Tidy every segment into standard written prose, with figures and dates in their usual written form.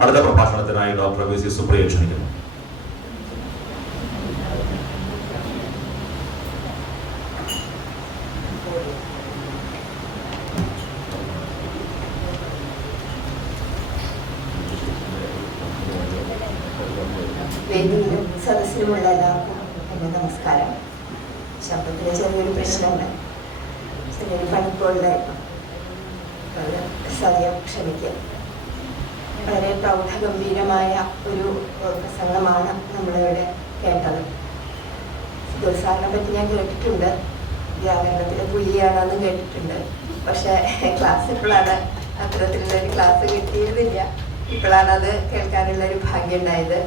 അടുത്ത പ്രഭാഷണത്തിനായി doctor V C Supriya ക്ഷണിക്കുന്നു. വേദിയിലും സദസ്സിലുമുള്ള എല്ലാവർക്കും എൻ്റെ നമസ്കാരം. ശബ്ദത്തിന് ചെറിയൊരു പ്രശ്നമുണ്ട്, ചെറിയൊരു പണിപ്പുണ്ടായിരുന്നു, അത് സദ്യം ക്ഷമിക്കുക. വളരെ പ്രൗഢഗംഭീരമായ ഒരു പ്രസംഗമാണ് നമ്മളിവിടെ കേട്ടത്. സുദർശാനെ പറ്റി ഞാൻ കേട്ടിട്ടുണ്ട്, വ്യാകരണത്തിലെ പുലിയാണെന്നും കേട്ടിട്ടുണ്ട്. പക്ഷേ ക്ലാസ് ഇപ്പോഴാണ് അത്തരത്തിലുള്ളൊരു ക്ലാസ് കിട്ടിയിരുന്നില്ല. ഇപ്പോഴാണ് അത് കേൾക്കാനുള്ളൊരു ഭാഗ്യം ഉണ്ടായത്.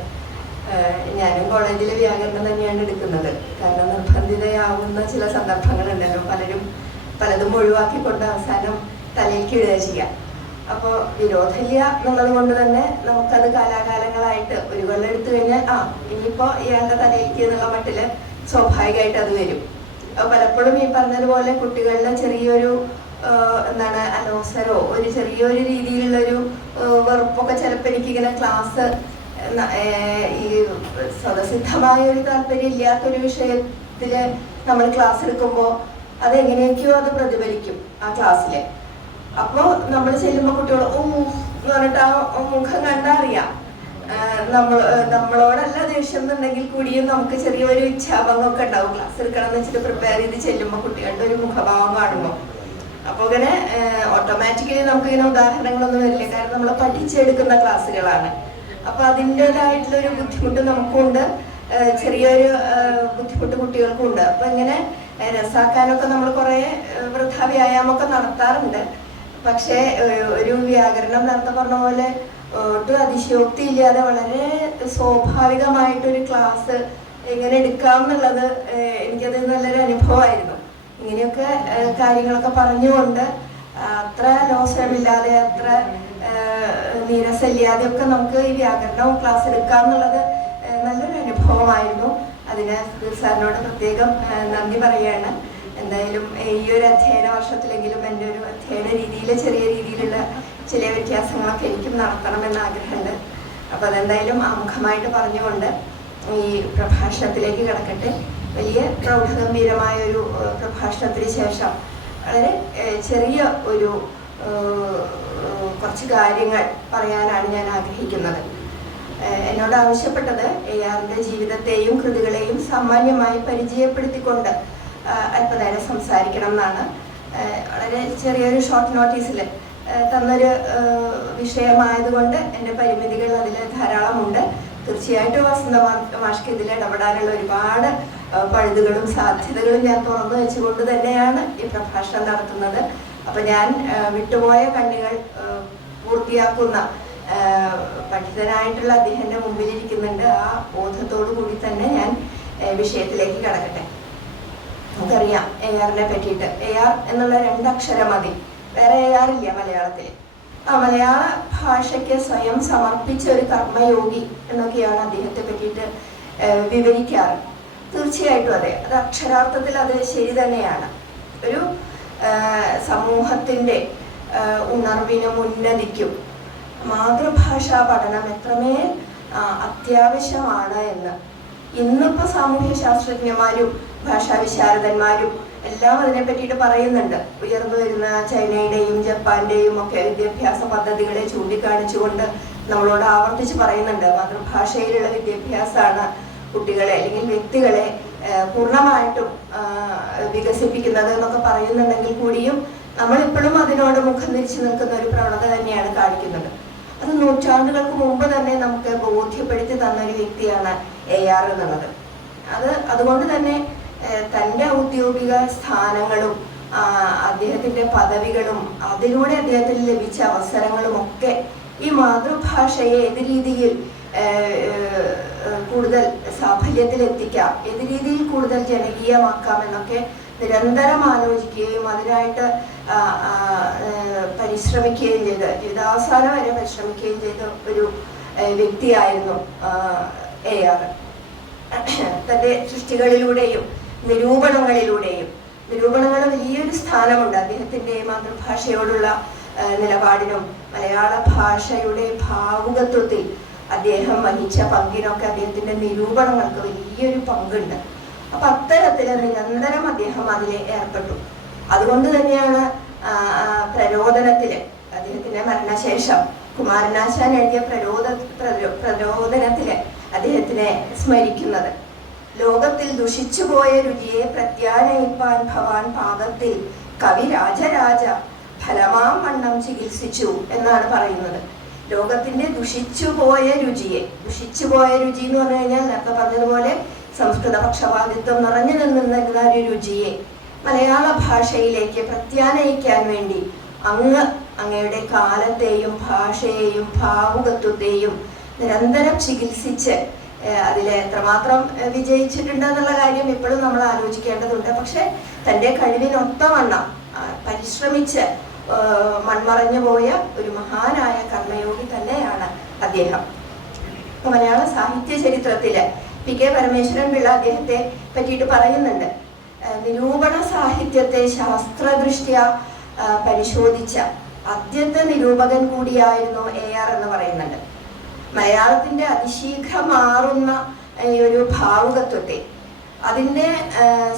ഞാനും കോളേജിൽ വ്യാകരണം തന്നെയാണ് എടുക്കുന്നത്. കാരണം നിർബന്ധിതയാവുന്ന ചില സന്ദർഭങ്ങളുണ്ടല്ലോ, പലതും ഒഴിവാക്കിക്കൊണ്ട് അവസാനം തലയ്ക്ക് ഇടുക ചെയ്യാം. അപ്പോൾ വിരോധമില്ല എന്നുള്ളത് കൊണ്ട് തന്നെ നമുക്കത് കാലാകാലങ്ങളായിട്ട് ഒരു കൊല്ലം എടുത്തു കഴിഞ്ഞാൽ ഇനിയിപ്പോൾ ഇയാളുടെ തലയ്ക്ക് എന്നുള്ള മട്ടില് സ്വാഭാവികമായിട്ട് അത് വരും. പലപ്പോഴും ഈ പറഞ്ഞതുപോലെ കുട്ടികളുടെ ചെറിയൊരു അലോസരോ ഒരു ചെറിയൊരു രീതിയിലുള്ളൊരു വെറുപ്പൊക്കെ ചിലപ്പോൾ എനിക്കിങ്ങനെ ക്ലാസ് ഈ സ്വതസിദ്ധമായ ഒരു താല്പര്യം ഇല്ലാത്തൊരു വിഷയത്തിൽ നമ്മൾ ക്ലാസ് എടുക്കുമ്പോൾ അതെങ്ങനെയൊക്കെയോ അത് പ്രതിഫലിക്കും ആ ക്ലാസ്സിൽ. അപ്പോൾ നമ്മൾ ചെല്ലുമ്പോൾ കുട്ടികൾ എന്ന് പറഞ്ഞിട്ട് ആ മുഖം കണ്ടാൽ അറിയാം നമ്മളോടല്ല ദേഷ്യം എന്നുണ്ടെങ്കിൽ കൂടിയും നമുക്ക് ചെറിയൊരു ഇച്ഛാഭംഗമൊക്കെ ഉണ്ടാവും. ക്ലാസ് എടുക്കണം എന്ന് വെച്ചിട്ട് പ്രിപ്പയർ ചെയ്ത് ചെല്ലുമ്പോൾ കുട്ടികളുടെ ഒരു മുഖഭാവം കാണുമ്പോൾ. അപ്പോൾ ഇങ്ങനെ ഓട്ടോമാറ്റിക്കലി നമുക്കിങ്ങനെ ഉദാഹരണങ്ങളൊന്നും വരില്ല, കാരണം നമ്മൾ പഠിച്ചെടുക്കുന്ന ക്ലാസ്സുകളാണ്. അപ്പൊ അതിൻ്റെതായിട്ടുള്ളൊരു ബുദ്ധിമുട്ട് നമുക്കുണ്ട്, ചെറിയൊരു ബുദ്ധിമുട്ട് കുട്ടികൾക്കും ഉണ്ട്. അപ്പൊ ഇങ്ങനെ രസാക്കാനൊക്കെ നമ്മൾ കുറെ വൃഥാ വ്യായാമമൊക്കെ നടത്താറുണ്ട്. പക്ഷേ ഒരു വ്യാകരണം നേരത്തെ പറഞ്ഞ പോലെ ഒട്ടും അതിശയോക്തി ഇല്ലാതെ വളരെ സ്വാഭാവികമായിട്ടൊരു ക്ലാസ് എങ്ങനെ എടുക്കാം എന്നുള്ളത് എനിക്കത് നല്ലൊരു അനുഭവമായിരുന്നു. ഇങ്ങനെയൊക്കെ കാര്യങ്ങളൊക്കെ പറഞ്ഞുകൊണ്ട് അത്ര ലോസമില്ലാതെ അത്ര നീരസമില്ലാതെ ഒക്കെ നമുക്ക് ഈ വ്യാകരണം ക്ലാസ് എടുക്കാം എന്നുള്ളത് നല്ലൊരു അനുഭവമായിരുന്നു. അതിന് സാറിനോട് പ്രത്യേകം നന്ദി പറയുകയാണ്. എന്തായാലും ഈ ഒരു അധ്യയന വർഷത്തിലെങ്കിലും എൻ്റെ ഒരു അധ്യയന രീതിയിൽ ചെറിയ രീതിയിലുള്ള ചില വ്യത്യാസങ്ങളൊക്കെ എനിക്കും നടത്തണമെന്ന് ആഗ്രഹമുണ്ട്. അപ്പോൾ അതെന്തായാലും ആമുഖമായിട്ട് പറഞ്ഞുകൊണ്ട് ഈ പ്രഭാഷണത്തിലേക്ക് കിടക്കട്ടെ. വലിയ പ്രൗഢഗംഭീരമായ ഒരു പ്രഭാഷണത്തിന് ശേഷം വളരെ ചെറിയ ഒരു കുറച്ച് കാര്യങ്ങൾ പറയാനാണ് ഞാൻ ആഗ്രഹിക്കുന്നത്. എന്നോട് ആവശ്യപ്പെട്ടത് ARന്റെ ജീവിതത്തെയും കൃതികളെയും സാമാന്യമായി പരിചയപ്പെടുത്തിക്കൊണ്ട് അല്പനേരം സംസാരിക്കണം എന്നാണ്. വളരെ ചെറിയൊരു ഷോർട്ട് നോട്ടീസിൽ തന്നൊരു വിഷയമായതുകൊണ്ട് എൻ്റെ പരിമിതികൾ അതിൽ ധാരാളമുണ്ട്. തീർച്ചയായിട്ടും വസന്ത മാഷ്ക്ക് ഇതിൽ ഇടപെടാനുള്ള ഒരുപാട് പഴുതുകളും സാധ്യതകളും ഞാൻ തുറന്നു വെച്ചുകൊണ്ട് തന്നെയാണ് ഈ പ്രഭാഷണം നടത്തുന്നത്. അപ്പം ഞാൻ വിട്ടുപോയ കണ്ണികൾ പൂർത്തിയാക്കുന്ന പഠിതനായിട്ടുള്ള അദ്ദേഹത്തിൻ്റെ മുമ്പിലിരിക്കുന്നുണ്ട്. ആ ബോധത്തോടു കൂടി തന്നെ ഞാൻ വിഷയത്തിലേക്ക് കടക്കട്ടെ. നമുക്കറിയാം ARനെ പറ്റിയിട്ട്. AR എന്നുള്ള 2 അക്ഷരം മതി, വേറെ AR ഇല്ല മലയാളത്തിൽ. മലയാള ഭാഷയ്ക്ക് സ്വയം സമർപ്പിച്ച ഒരു കർമ്മയോഗി എന്നൊക്കെയാണ് അദ്ദേഹത്തെ പറ്റിയിട്ട് വിവരിക്കാറ്. തീർച്ചയായിട്ടും അതെ, അത് അക്ഷരാർത്ഥത്തിൽ അത് ശരി തന്നെയാണ്. ഒരു സമൂഹത്തിൻ്റെ ഉണർവിനും ഉന്നതിക്കും മാതൃഭാഷാ പഠനം എത്രമേൽ അത്യാവശ്യമാണ് എന്ന് ഇന്നിപ്പോൾ സാമൂഹ്യ ശാസ്ത്രജ്ഞന്മാരും ഭാഷാ വിശാരദന്മാരും എല്ലാം അതിനെ പറ്റിയിട്ട് പറയുന്നുണ്ട്. ഉയർന്നു വരുന്ന ചൈനയുടെയും ജപ്പാന്റെയും ഒക്കെ വിദ്യാഭ്യാസ പദ്ധതികളെ ചൂണ്ടിക്കാണിച്ചുകൊണ്ട് നമ്മളോട് ആവർത്തിച്ച് പറയുന്നുണ്ട്, മാതൃഭാഷയിലുള്ള വിദ്യാഭ്യാസമാണ് കുട്ടികളെ അല്ലെങ്കിൽ വ്യക്തികളെ പൂർണ്ണമായിട്ടും വികസിപ്പിക്കുന്നത് എന്നൊക്കെ പറയുന്നുണ്ടെങ്കിൽ കൂടിയും നമ്മളിപ്പോഴും അതിനോട് മുഖം തിരിച്ചു നിൽക്കുന്ന ഒരു പ്രവണത തന്നെയാണ് കാണിക്കുന്നത്. അത് നൂറ്റാണ്ടുകൾക്ക് മുമ്പ് തന്നെ നമുക്ക് ബോധ്യപ്പെടുത്തി തന്നൊരു വ്യക്തിയാണ് AR എന്നുള്ളത്. അതുകൊണ്ട് തന്നെ തൻ്റെ ഔദ്യോഗിക സ്ഥാനങ്ങളും അദ്ദേഹത്തിൻ്റെ പദവികളും അതിലൂടെ അദ്ദേഹത്തിന് ലഭിച്ച അവസരങ്ങളും ഒക്കെ ഈ മാതൃഭാഷയെ ഏത് രീതിയിൽ കൂടുതൽ സാഫല്യത്തിലെത്തിക്കാം, ഏത് രീതിയിൽ കൂടുതൽ ജനകീയമാക്കാം എന്നൊക്കെ നിരന്തരം ആലോചിക്കുകയും അതിനായിട്ട് പരിശ്രമിക്കുകയും ചെയ്ത് ജീവിതാവസാനം വരെ പരിശ്രമിക്കുകയും ചെയ്ത ഒരു വ്യക്തിയായിരുന്നു AR. തൻ്റെ സൃഷ്ടികളിലൂടെയും നിരൂപണങ്ങൾ വലിയൊരു സ്ഥാനമുണ്ട്. അദ്ദേഹത്തിൻ്റെ മാതൃഭാഷയോടുള്ള നിലപാടിനും മലയാള ഭാഷയുടെ ഭാവുകത്വത്തിൽ അദ്ദേഹം വഹിച്ച പങ്കിനൊക്കെ അദ്ദേഹത്തിന്റെ നിരൂപണങ്ങൾക്ക് വലിയൊരു പങ്കുണ്ട്. അപ്പൊ അത്തരത്തില് നിരന്തരം അദ്ദേഹം അതിൽ ഏർപ്പെട്ടു. അതുകൊണ്ട് തന്നെയാണ് പ്രരോദനത്തില് അദ്ദേഹത്തിന്റെ മരണശേഷം കുമാരനാശാൻ എഴുതിയ പ്രരോദനത്തില് അദ്ദേഹത്തിനെ സ്മരിക്കുന്നത്. ലോകത്തിൽ ദുഷിച്ചുപോയ രുചിയെ പ്രത്യാനയിപ്പാൻ ഭവാൻ പാകത്തിൽ കവി രാജരാജ ഫലമാം വണ്ണം ചികിത്സിച്ചു എന്നാണ് പറയുന്നത്. ലോകത്തിന്റെ ദുഷിച്ചുപോയ രുചി എന്ന് പറഞ്ഞു കഴിഞ്ഞാൽ നേരത്തെ പറഞ്ഞതുപോലെ സംസ്കൃത പക്ഷപാതിത്വം നിറഞ്ഞു നിന്നിരുന്ന ഒരു രുചിയെ മലയാള ഭാഷയിലേക്ക് പ്രത്യാനയിക്കാൻ വേണ്ടി അങ്ങയുടെ കാലത്തെയും ഭാഷയെയും ഭാവുകത്വത്തെയും നിരന്തരം ചികിത്സിച്ച് അതിൽ എത്രമാത്രം വിജയിച്ചിട്ടുണ്ട് എന്നുള്ള കാര്യം ഇപ്പോഴും നമ്മൾ ആലോചിക്കേണ്ടതുണ്ട്. പക്ഷെ തൻ്റെ കഴിവിനൊത്തവണ്ണം പരിശ്രമിച്ച് മൺമറഞ്ഞു പോയ ഒരു മഹാനായ കർമ്മയോഗി തന്നെയാണ് അദ്ദേഹം. മലയാള സാഹിത്യ ചരിത്രത്തില് പി.കെ. പരമേശ്വരൻ പിള്ള അദ്ദേഹത്തെ പറ്റിയിട്ട് പറയുന്നുണ്ട്. നിരൂപണ സാഹിത്യത്തെ ശാസ്ത്രദൃഷ്ട്യ പരിശോധിച്ച ആദ്യത്തെ നിരൂപകൻ കൂടിയായിരുന്നു AR എന്ന് പറയുന്നുണ്ട്. മലയാളത്തിന്റെ അതിശീഘ്രം മാറുന്ന ഈ ഒരു ഭാവുകത്വത്തെ അതിന്റെ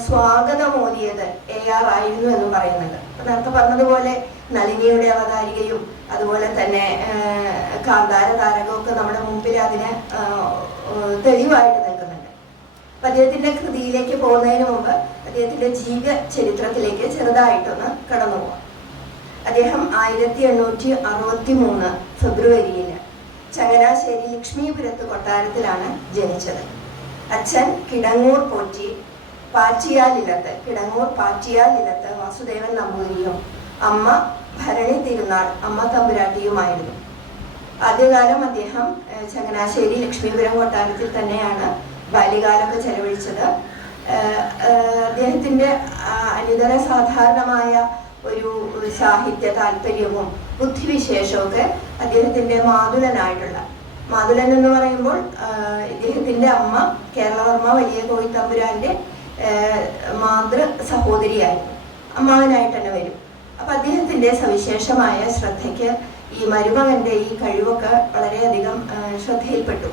സ്വാഗതമോദിയത് AR ആയിരുന്നു എന്ന് പറയുന്നുണ്ട്. നേരത്തെ പറഞ്ഞതുപോലെ നളിനിയുടെ അവതാരികയും അതുപോലെ തന്നെ കാന്താര താരകവും ഒക്കെ നമ്മുടെ മുമ്പിൽ അതിന് തെളിവായിട്ട് നിൽക്കുന്നുണ്ട്. അപ്പൊ അദ്ദേഹത്തിന്റെ കൃതിയിലേക്ക് പോകുന്നതിന് മുമ്പ് അദ്ദേഹത്തിന്റെ ജീവ ചരിത്രത്തിലേക്ക് ചെറുതായിട്ടൊന്ന് കടന്നു പോവാം. അദ്ദേഹം 1863 ഫെബ്രുവരിയിൽ ചങ്ങനാശ്ശേരി ലക്ഷ്മീപുരത്ത് കൊട്ടാരത്തിലാണ് ജനിച്ചത്. അച്ഛൻ കിടങ്ങൂർ പാറ്റിയാലിലത്ത് വാസുദേവൻ നമ്പൂതിരിയും അമ്മ ഭരണി തിരുനാൾ അമ്മ തമ്പുരാട്ടിയുമായിരുന്നു. ആദ്യകാലം അദ്ദേഹം ചങ്ങനാശ്ശേരി ലക്ഷ്മീപുരം കൊട്ടാരത്തിൽ തന്നെയാണ് ബാല്യകാലമൊക്കെ ചെലവഴിച്ചത്. അദ്ദേഹത്തിന്റെ അനിതര സാധാരണമായ ഒരു സാഹിത്യ താല്പര്യവും ബുദ്ധിവിശേഷവും ഒക്കെ അദ്ദേഹത്തിന്റെ മാതുലൻ എന്ന് പറയുമ്പോൾ ഇദ്ദേഹത്തിന്റെ അമ്മ കേരളവർമ്മ വലിയ കോയിത്തമ്പുരാന്റെ മാതൃ സഹോദരിയായിരുന്നു. അമ്മാവനായിട്ട് തന്നെ വരും. അപ്പൊ അദ്ദേഹത്തിന്റെ സവിശേഷമായ ശ്രദ്ധയ്ക്ക് ഈ മരുമകന്റെ ഈ കഴിവൊക്കെ വളരെയധികം ശ്രദ്ധയിൽപ്പെട്ടു.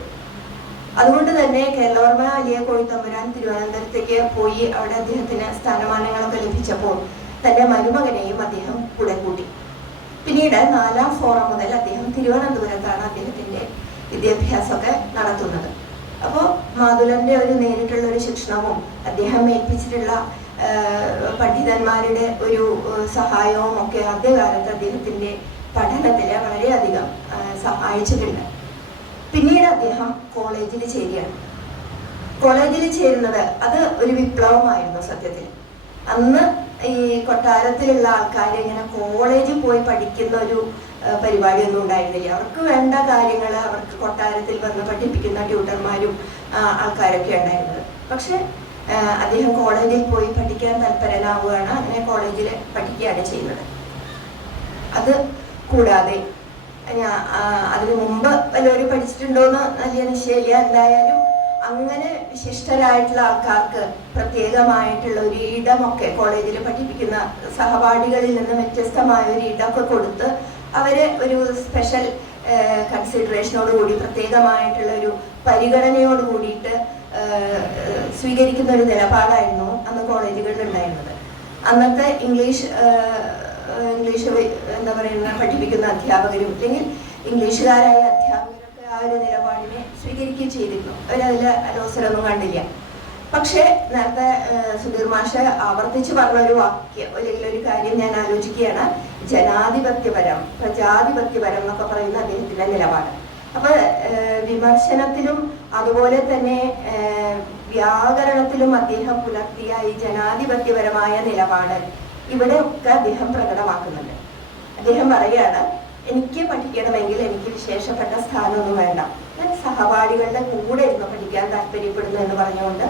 അതുകൊണ്ട് തന്നെ കേരളവർമ്മ വലിയ കോയിത്തമ്പുരാൻ തിരുവനന്തപുരത്തേക്ക് പോയി അവിടെ അദ്ദേഹത്തിന് സ്ഥാനമാനങ്ങളൊക്കെ ലഭിച്ചപ്പോൾ തന്റെ മരുമകനെയും അദ്ദേഹം കൂടെ കൂട്ടി. പിന്നീട് 4ാം ഫോറം മുതൽ അദ്ദേഹം തിരുവനന്തപുരത്താണ് അദ്ദേഹത്തിന്റെ വിദ്യാഭ്യാസമൊക്കെ നടത്തുന്നത്. അപ്പോൾ മാതുലന്റെ ഒരു നേരിട്ടുള്ള ഒരു ശിക്ഷണവും അദ്ദേഹം ഏൽപ്പിച്ചിട്ടുള്ള പണ്ഡിതന്മാരുടെ ഒരു സഹായവും ഒക്കെ ആദ്യകാലത്ത് അദ്ദേഹത്തിന്റെ പഠനത്തിൽ വളരെയധികം സഹായിച്ചിട്ടുണ്ട്. പിന്നീട് അദ്ദേഹം കോളേജിൽ ചേരുകയാണ്. കോളേജിൽ ചേരുന്നത് അത് ഒരു വിപ്ലവമായിരുന്നു സത്യത്തിൽ. അന്ന് ഈ കൊട്ടാരത്തിലുള്ള ആൾക്കാർ ഇങ്ങനെ കോളേജിൽ പോയി പഠിക്കുന്ന ഒരു പരിപാടിയൊന്നും ഉണ്ടായിരുന്നില്ല. അവർക്ക് വേണ്ട കാര്യങ്ങൾ അവർക്ക് കൊട്ടാരത്തിൽ വന്ന് പഠിപ്പിക്കുന്ന ട്യൂട്ടർമാരും ആൾക്കാരൊക്കെ ഉണ്ടായിരുന്നത്. പക്ഷെ അദ്ദേഹം കോളേജിൽ പോയി പഠിക്കാൻ തൽപരനാവുകയാണ്. അങ്ങനെ കോളേജിൽ പഠിക്കുകയാണ് ചെയ്യുന്നത്. അത് കൂടാതെ അതിനു മുമ്പ് വല്ലവരും പഠിച്ചിട്ടുണ്ടോയെന്ന് വലിയ നിശ്ചയമില്ല. എന്തായാലും അങ്ങനെ വിശിഷ്ടരായിട്ടുള്ള ആൾക്കാർക്ക് പ്രത്യേകമായിട്ടുള്ള ഒരു ഇടമൊക്കെ കോളേജിൽ പഠിപ്പിക്കുന്ന സഹപാഠികളിൽ നിന്ന് വ്യത്യസ്തമായ ഒരു ഇടമൊക്കെ കൊടുത്ത് അവരെ ഒരു സ്പെഷ്യൽ കൺസിഡറേഷനോട് കൂടി പ്രത്യേകമായിട്ടുള്ള ഒരു പരിഗണനയോട് കൂടിയിട്ട് സ്വീകരിക്കുന്ന ഒരു നിലപാടായിരുന്നു അന്ന് കോളേജുകളിൽ ഉണ്ടായിരുന്നത്. അന്നത്തെ ഇംഗ്ലീഷ് എന്താ പറയുന്ന പഠിപ്പിക്കുന്ന അധ്യാപകരും അല്ലെങ്കിൽ ഇംഗ്ലീഷുകാരായ അധ്യാപകരൊക്കെ ആ ഒരു നിലപാടിനെ സ്വീകരിക്കുകയും ചെയ്തിരുന്നു. അവരതിൽ അലോസരമൊന്നും കണ്ടില്ല. പക്ഷേ നേരത്തെ സുധീർ മാഷ് ആവർത്തിച്ച് പറഞ്ഞൊരു വാക്യം അല്ലെങ്കിൽ ഒരു കാര്യം ഞാൻ ആലോചിക്കുകയാണ്. ജനാധിപത്യപരം പ്രജാധിപത്യപരം എന്നൊക്കെ പറയുന്ന അദ്ദേഹത്തിന്റെ നിലപാട്. അപ്പൊ വിമർശനത്തിലും അതുപോലെ തന്നെ വ്യാകരണത്തിലും അദ്ദേഹം പുലർത്തിയ ഈ ജനാധിപത്യപരമായ നിലപാട് ഇവിടെയൊക്കെ അദ്ദേഹം പ്രകടമാക്കുന്നുണ്ട്. അദ്ദേഹം പറയുകയാണ്, എനിക്ക് പഠിക്കണമെങ്കിൽ എനിക്ക് വിശേഷപ്പെട്ട സ്ഥാനമൊന്നും വേണ്ട, ഞാൻ സഹപാഠികളുടെ കൂടെ ഇരുന്ന് പഠിക്കാൻ താല്പര്യപ്പെടുന്നു എന്ന് പറഞ്ഞുകൊണ്ട്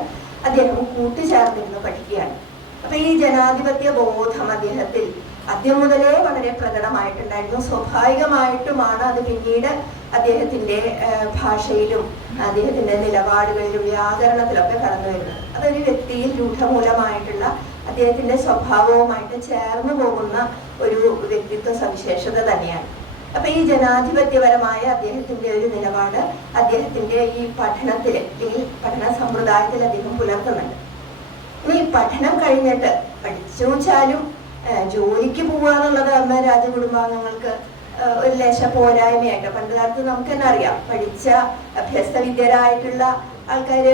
അദ്ദേഹം കൂട്ടുചേർന്നിരുന്ന് പഠിക്കുകയാണ്. അപ്പൊ ഈ ജനാധിപത്യ ബോധം അദ്ദേഹത്തിൽ ആദ്യം മുതലേ വളരെ പ്രകടമായിട്ടുണ്ടായിരുന്നു. സ്വാഭാവികമായിട്ടുമാണ് അത് പിന്നീട് അദ്ദേഹത്തിന്റെ ഭാഷയിലും അദ്ദേഹത്തിന്റെ നിലപാടുകളിലും വ്യാകരണത്തിലൊക്കെ കടന്നു വരുന്നത്. അതൊരു വ്യക്തിയിൽ രൂഢമൂലമായിട്ടുള്ള അദ്ദേഹത്തിന്റെ സ്വഭാവവുമായിട്ട് ചേർന്ന് പോകുന്ന ഒരു വ്യക്തിത്വ സവിശേഷത തന്നെയാണ്. അപ്പൊ ഈ ജനാധിപത്യപരമായ അദ്ദേഹത്തിന്റെ ഒരു നിലപാട് അദ്ദേഹത്തിന്റെ ഈ പഠനത്തിൽ അല്ലെങ്കിൽ പഠന സമ്പ്രദായത്തിൽ അദ്ദേഹം പുലർത്തുന്നുണ്ട്. ഇനി പഠനം കഴിഞ്ഞിട്ട് പഠിച്ചു വെച്ചാലും ജോലിക്ക് പോവുക എന്നുള്ളത് അന്ന് രാജകുടുംബാംഗങ്ങൾക്ക് ഒരു ലേശ പോരായ്മയായിട്ട്, പണ്ട് കാലത്ത് നമുക്ക് തന്നെ അറിയാം, പഠിച്ച അഭ്യസ്തവിദ്യരായിട്ടുള്ള ആൾക്കാര്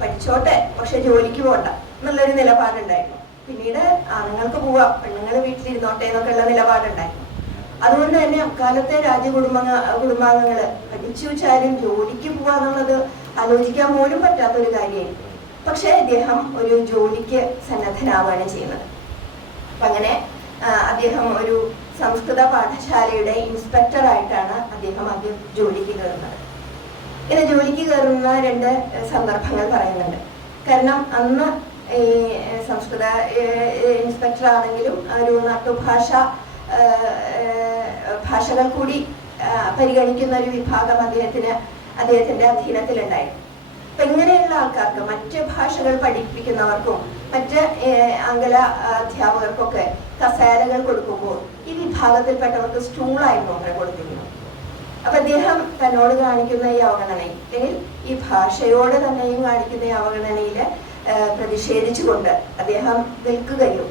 പഠിച്ചോട്ടെ പക്ഷെ ജോലിക്ക് പോകണ്ട എന്നുള്ളൊരു നിലപാടുണ്ടായിരുന്നു. പിന്നീട് ആണുങ്ങൾക്ക് പെണ്ണുങ്ങൾ വീട്ടിലിരുന്നോട്ടെ എന്നൊക്കെയുള്ള നിലപാടുണ്ടായിരുന്നു. അതുകൊണ്ട് തന്നെ അക്കാലത്തെ കുടുംബാംഗങ്ങള് പഠിച്ചു വെച്ചാലും ജോലിക്ക് പോവാന്നുള്ളത് ആലോചിക്കാൻ പോലും പറ്റാത്തൊരു കാര്യമായിരുന്നു. പക്ഷെ അദ്ദേഹം ഒരു ജോലിക്ക് സന്നദ്ധനാവുകയാണ് ചെയ്യുന്നത്. അപ്പൊ അങ്ങനെ അദ്ദേഹം ഒരു സംസ്കൃത പാഠശാലയുടെ ഇൻസ്പെക്ടറായിട്ടാണ് അദ്ദേഹം ആദ്യം ജോലിക്ക് കയറുന്നത്. ഇങ്ങനെ ജോലിക്ക് കയറുന്ന 2 സന്ദർഭങ്ങൾ പറയുന്നുണ്ട്. കാരണം അന്ന് ഈ സംസ്കൃത ഇൻസ്പെക്ടർ ആണെങ്കിലും ഒരു ഭാഷകൾ കൂടി പരിഗണിക്കുന്ന ഒരു വിഭാഗം അദ്ദേഹത്തിന്റെ അധീനത്തിലുണ്ടായിരുന്നു. അപ്പൊ ഇങ്ങനെയുള്ള ആൾക്കാർക്ക് മറ്റ് ഭാഷകൾ പഠിപ്പിക്കുന്നവർക്കും മറ്റ് ആംഗല അധ്യാപകർക്കൊക്കെ കസേരകൾ കൊടുക്കുമ്പോൾ ഈ വിഭാഗത്തിൽപ്പെട്ടവർക്ക് സ്റ്റൂളായിരുന്നു അങ്ങനെ കൊടുത്തിരുന്നത്. അപ്പൊ അദ്ദേഹം തന്നോട് കാണിക്കുന്ന ഈ അവഗണനയിൽ അല്ലെങ്കിൽ ഈ ഭാഷയോട് തന്നെയും കാണിക്കുന്ന ഈ അവഗണനയില് പ്രതിഷേധിച്ചുകൊണ്ട് അദ്ദേഹം നിൽക്കുകയും